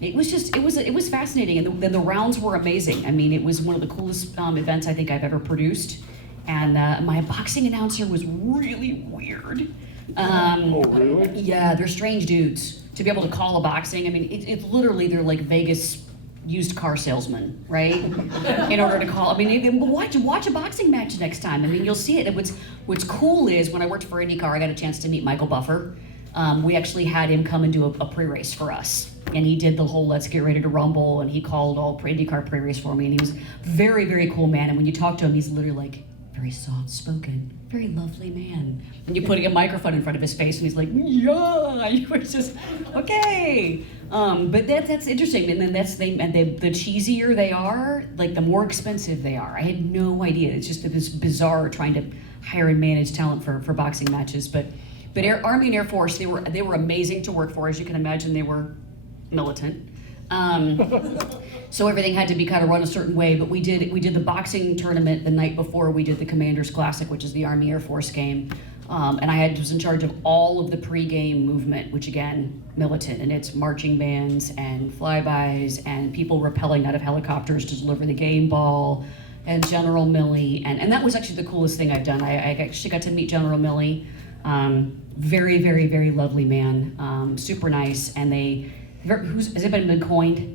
It was fascinating, and then the rounds were amazing. I mean, it was one of the coolest events I think I've ever produced. And my boxing announcer was really weird. Oh really? Yeah, they're strange dudes. To be able to call a boxing, I mean, it's literally they're like Vegas used car salesman, right? In order to call, I mean, watch a boxing match next time. I mean, you'll see it. And what's cool is when I worked for IndyCar, I got a chance to meet Michael Buffer. we actually had him come and do a pre-race for us. And he did the whole let's get ready to rumble, and he called all IndyCar pre-race for me, and he was very, very cool man. And when you talk to him, he's literally like, very soft-spoken, very lovely man. And you put a microphone in front of his face, and he's like, yeah, you were just, okay. But that's interesting, and then the cheesier they are, like the more expensive they are. I had no idea. It's just this bizarre trying to hire and manage talent for boxing matches. But Army and Air Force, they were amazing to work for. As you can imagine, they were militant. So everything had to be kind of run a certain way, but we did the boxing tournament the night before we did the Commanders Classic, which is the Army Air Force game. And I was in charge of all of the pre-game movement, which again, militant, and it's marching bands and flybys and people rappelling out of helicopters to deliver the game ball, and General Milley, and that was actually the coolest thing I've done. I actually got to meet General Milley. Very, very, very lovely man, super nice, and has anybody been coined?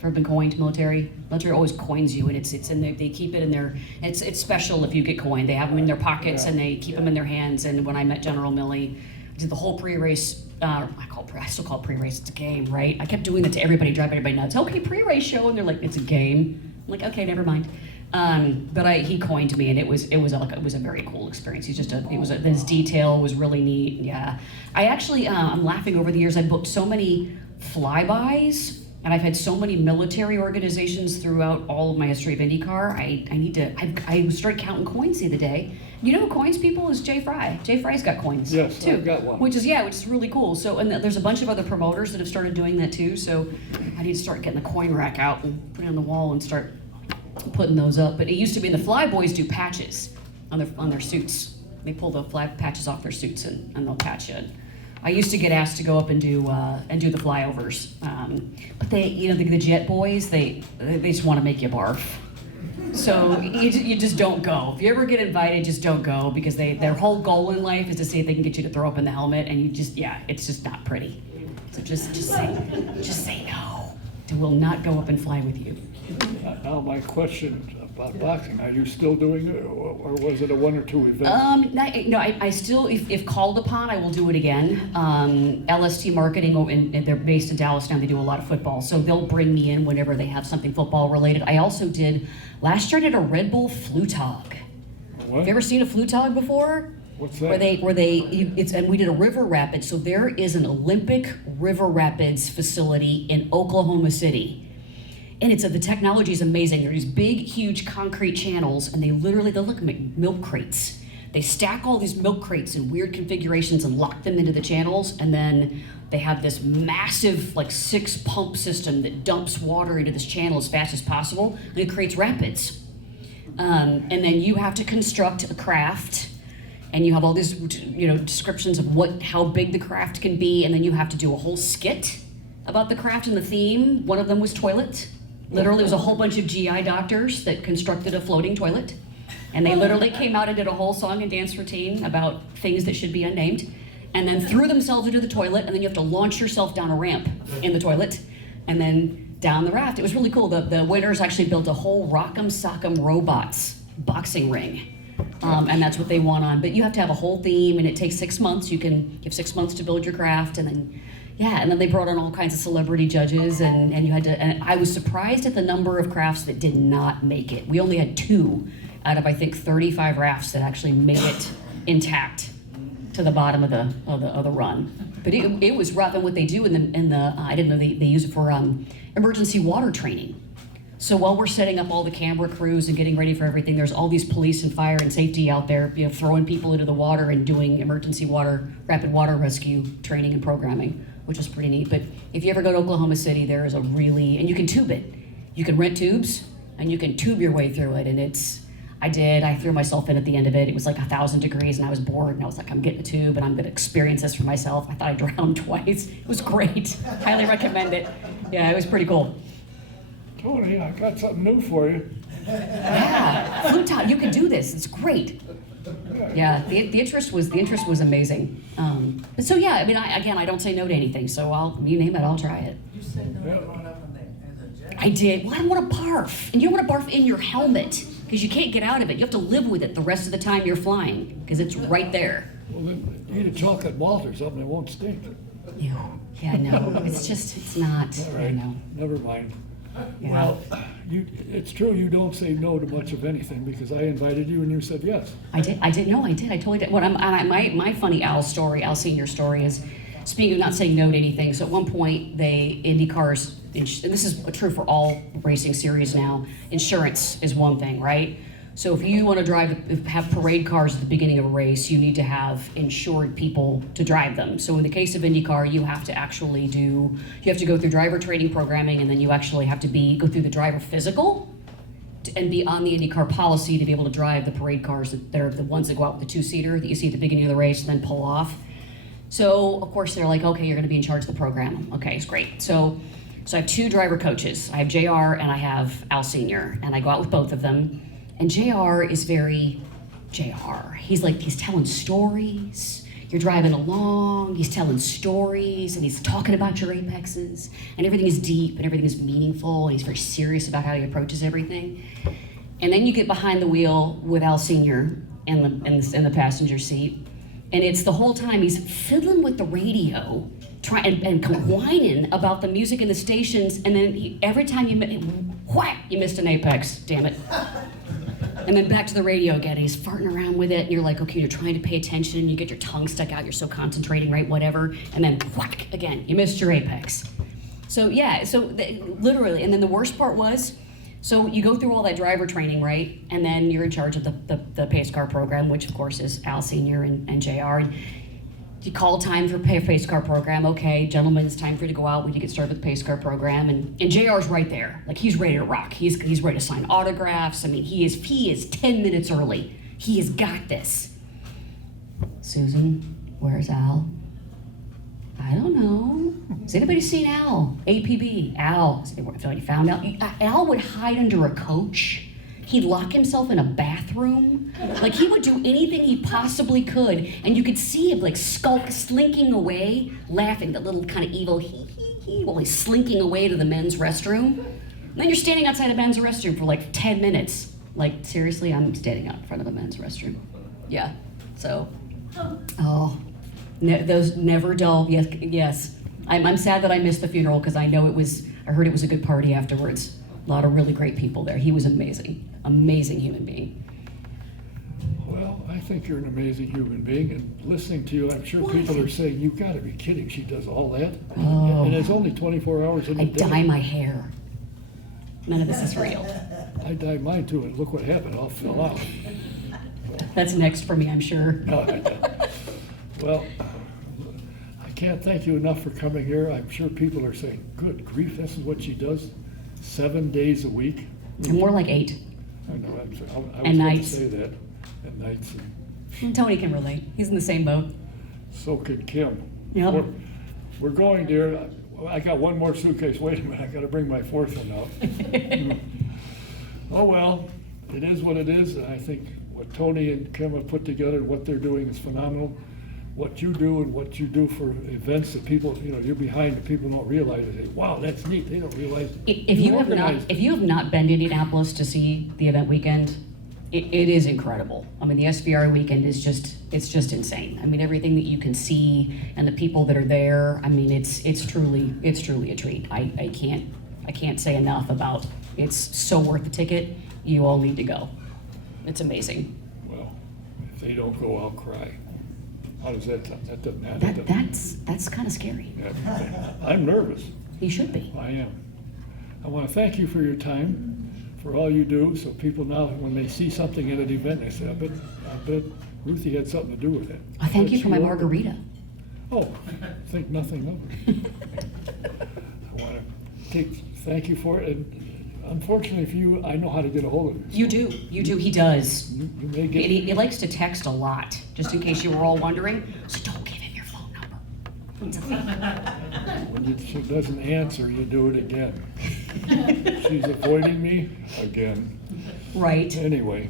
Ever been coined military? Military always coins you, and it's in there. They keep it in their. It's special if you get coined. They have them in their pockets and they keep them in their hands. And when I met General Milley, I did the whole pre-race. I still call it pre-race. It's a game, right? I kept doing that to everybody, drive everybody nuts. Okay, pre-race show, and they're like, it's a game. I'm like, okay, never mind. But he coined me, and it was a very cool experience. His detail was really neat. Yeah, I actually I'm laughing over the years. I booked so many flybys, and I've had so many military organizations throughout all of my history of IndyCar. I started counting coins the other day. You know who coins people is Jay Fry. Jay Fry's got coins Yes, too, I've got one. which is really cool. So, and there's a bunch of other promoters that have started doing that too. So, I need to start getting the coin rack out and put it on the wall and start putting those up. But it used to be the fly boys do patches on their suits. They pull the fly patches off their suits and they'll patch it. I used to get asked to go up and do the flyovers, but the jet boys, they just want to make you barf. So you just don't go. If you ever get invited, just don't go, because their whole goal in life is to see if they can get you to throw up in the helmet, and it's just not pretty. So just say no. They will not go up and fly with you. Now my question about boxing, are you still doing it, or was it a one or two event? No, I still, if called upon, I will do it again. LST Marketing, and they're based in Dallas now, they do a lot of football, so they'll bring me in whenever they have something football related. I also last year I did a Red Bull Flutog. What? Have you ever seen a Flutog before? What's that? And we did a river rapids. So there is an Olympic river rapids facility in Oklahoma City. And the technology is amazing. There are these big, huge concrete channels, and they look like milk crates. They stack all these milk crates in weird configurations and lock them into the channels, and then they have this massive, 6-pump system that dumps water into this channel as fast as possible, and it creates rapids. And then you have to construct a craft, and you have all these, descriptions of how big the craft can be, and then you have to do a whole skit about the craft and the theme. One of them was toilet. Literally, it was a whole bunch of GI doctors that constructed a floating toilet. And they literally came out and did a whole song and dance routine about things that should be unnamed, and then threw themselves into the toilet, and then you have to launch yourself down a ramp in the toilet, and then down the raft. It was really cool. The winners actually built a whole Rock'em Sock'em Robots boxing ring. And that's what they won on. But you have to have a whole theme, and it takes 6 months. You have 6 months to build your craft, and then they brought on all kinds of celebrity judges, and you had to, and I was surprised at the number of crafts that did not make it. We only had 2 out of, I think, 35 rafts that actually made it intact to the bottom of the run. But it was rough. And what they do in the I didn't know they use it for emergency water training. So while we're setting up all the camera crews and getting ready for everything, there's all these police and fire and safety out there, throwing people into the water and doing emergency rapid water rescue training and programming, which is pretty neat. But if you ever go to Oklahoma City, there is and you can tube it. You can rent tubes, and you can tube your way through it, and I threw myself in at the end of it. It was 1,000 degrees, and I was bored, and I was like, I'm getting a tube, and I'm gonna experience this for myself. I thought I drowned twice. It was great. Highly recommend it. Yeah, it was pretty cool. Tony, I got something new for you. Yeah, Flutog, you can do this. It's great. Yeah, the interest was amazing. But so yeah, I don't say no to anything. So you name it, I'll try it. You said no to going up in the jet. I did. Well, I don't want to barf, and you don't want to barf in your helmet because you can't get out of it. You have to live with it the rest of the time you're flying because it's right there. Well, then eat a chocolate malt or something, it won't stink. Ew. Yeah, no, it's not, All I right, know. never mind. Yeah. Well, it's true you don't say no to much of anything, because I invited you and you said yes. I did, I totally did. My funny Al Senior story is, speaking of not saying no to anything, so at one point, IndyCars, and this is true for all racing series now, insurance is one thing, right? So if you want to have parade cars at the beginning of a race, you need to have insured people to drive them. So in the case of IndyCar, you have to go through driver training programming, and then you actually have to go through the driver physical and be on the IndyCar policy to be able to drive the parade cars that are the ones that go out with the two-seater that you see at the beginning of the race and then pull off. So of course they're like, okay, you're going to be in charge of the program. Okay, it's great. So I have two driver coaches. I have JR and I have Al Senior, and I go out with both of them. And JR is very JR. He's telling stories. You're driving along, he's telling stories, and he's talking about your apexes, and everything is deep and everything is meaningful, and he's very serious about how he approaches everything. And then you get behind the wheel with Al Senior in the passenger seat, and it's the whole time he's fiddling with the radio, and whining about the music in the stations, and then every time you missed an apex, damn it. And then back to the radio again, and he's farting around with it, and you're like, okay, you're trying to pay attention, you get your tongue stuck out, you're so concentrating, right, whatever, and then whack, again, you missed your apex. So yeah, literally, and then the worst part was, so you go through all that driver training, right, and then you're in charge of the pace car program, which of course is Al Senior and JR, and you call time for pace car program. Okay, gentlemen, it's time for you to go out. We need to get started with the pace car program. And JR's right there. Like, he's ready to rock. He's ready to sign autographs. I mean, he is 10 minutes early. He has got this. Susan, where's Al? I don't know. Has anybody seen Al? APB, Al. Has anybody found Al? Al would hide under a coach. He'd lock himself in a bathroom. Like, he would do anything he possibly could, and you could see him like slinking away, laughing, that little kind of evil hee while he's slinking away to the men's restroom. And then you're standing outside a men's restroom for like 10 minutes. Like, seriously, I'm standing out in front of a men's restroom. Yeah, so, those never dull, yes. I'm sad that I missed the funeral, because I heard it was a good party afterwards. A lot of really great people there. He was amazing human being. Well, I think you're an amazing human being, and listening to you, I'm sure people are saying, you've got to be kidding, she does all that? Oh. And it's only 24 hours in a I day. dye my hair. None of this is real. I dye mine too, and look what happened, I'll fill out. That's next for me, I'm sure. Well, I can't thank you enough for coming here. I'm sure people are saying, good grief, this is what she does 7 days a week. And more like 8. I know, I was And going to nights. say that, at nights. And Tony can relate. He's in the same boat. So could Kim. Yep. We're going, dear. I got one more suitcase. Wait a minute, I got to bring my fourth one out. Oh well, it is what it is. I think what Tony and Kim have put together, what they're doing is phenomenal. What you do and what you do for events that people, you're behind and people don't realize it. Wow, that's neat. They don't realize. If you have not been to Indianapolis to see the event weekend, it is incredible. I mean, the SVRA weekend is just insane. I mean, everything that you can see and the people that are there. I mean, it's truly a treat. I can't say enough about. It's so worth the ticket. You all need to go. It's amazing. Well, if they don't go, I'll cry. How does that sound? That doesn't happen. That's kind of scary. Yeah, I'm nervous. You should be. I am. I want to thank you for your time, for all you do, so people now, when they see something at an event, they say, I bet Ruthie had something to do with it. I thank you for my margarita. Oh, think nothing of it. I want to thank you for it. And unfortunately I know how to get a hold of you. You do. He does. You may get. He likes to text a lot, just in case you were all wondering. So don't give him your phone number. When she doesn't answer, you do it again. She's avoiding me again. Right. Anyway,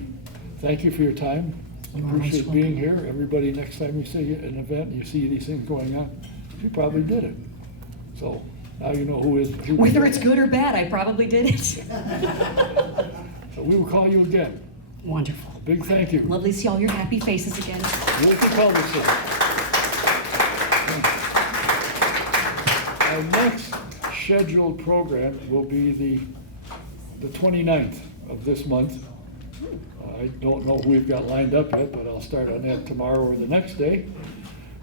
thank you for your time. I You are most appreciate welcome. being here. Everybody, next time you see an event and you see these things going on, you probably did it. So now you know who is. Whether it's good or bad, I probably did it. So we will call you again. Wonderful. Big thank you. Lovely to see all your happy faces again. Ruthie Culbertson. Our next scheduled program will be the 29th of this month. I don't know who we've got lined up yet, but I'll start on that tomorrow or the next day.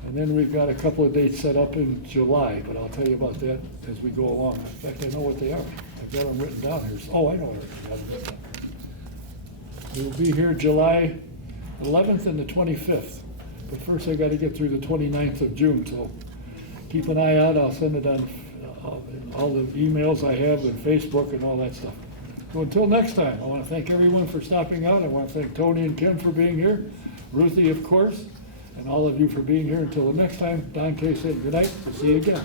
And then we've got a couple of dates set up in July, but I'll tell you about that as we go along. In fact, I know what they are. I've got them written down here. Oh, I know what I've got them written down. We'll be here July 11th and the 25th. But first I got to get through the 29th of June, so keep an eye out. I'll send it on all the emails I have and Facebook and all that stuff. So until next time, I want to thank everyone for stopping out. I want to thank Tony and Kim for being here, Ruthie, of course, and all of you for being here. Until the next time, Don Kay said good night. We'll see you again.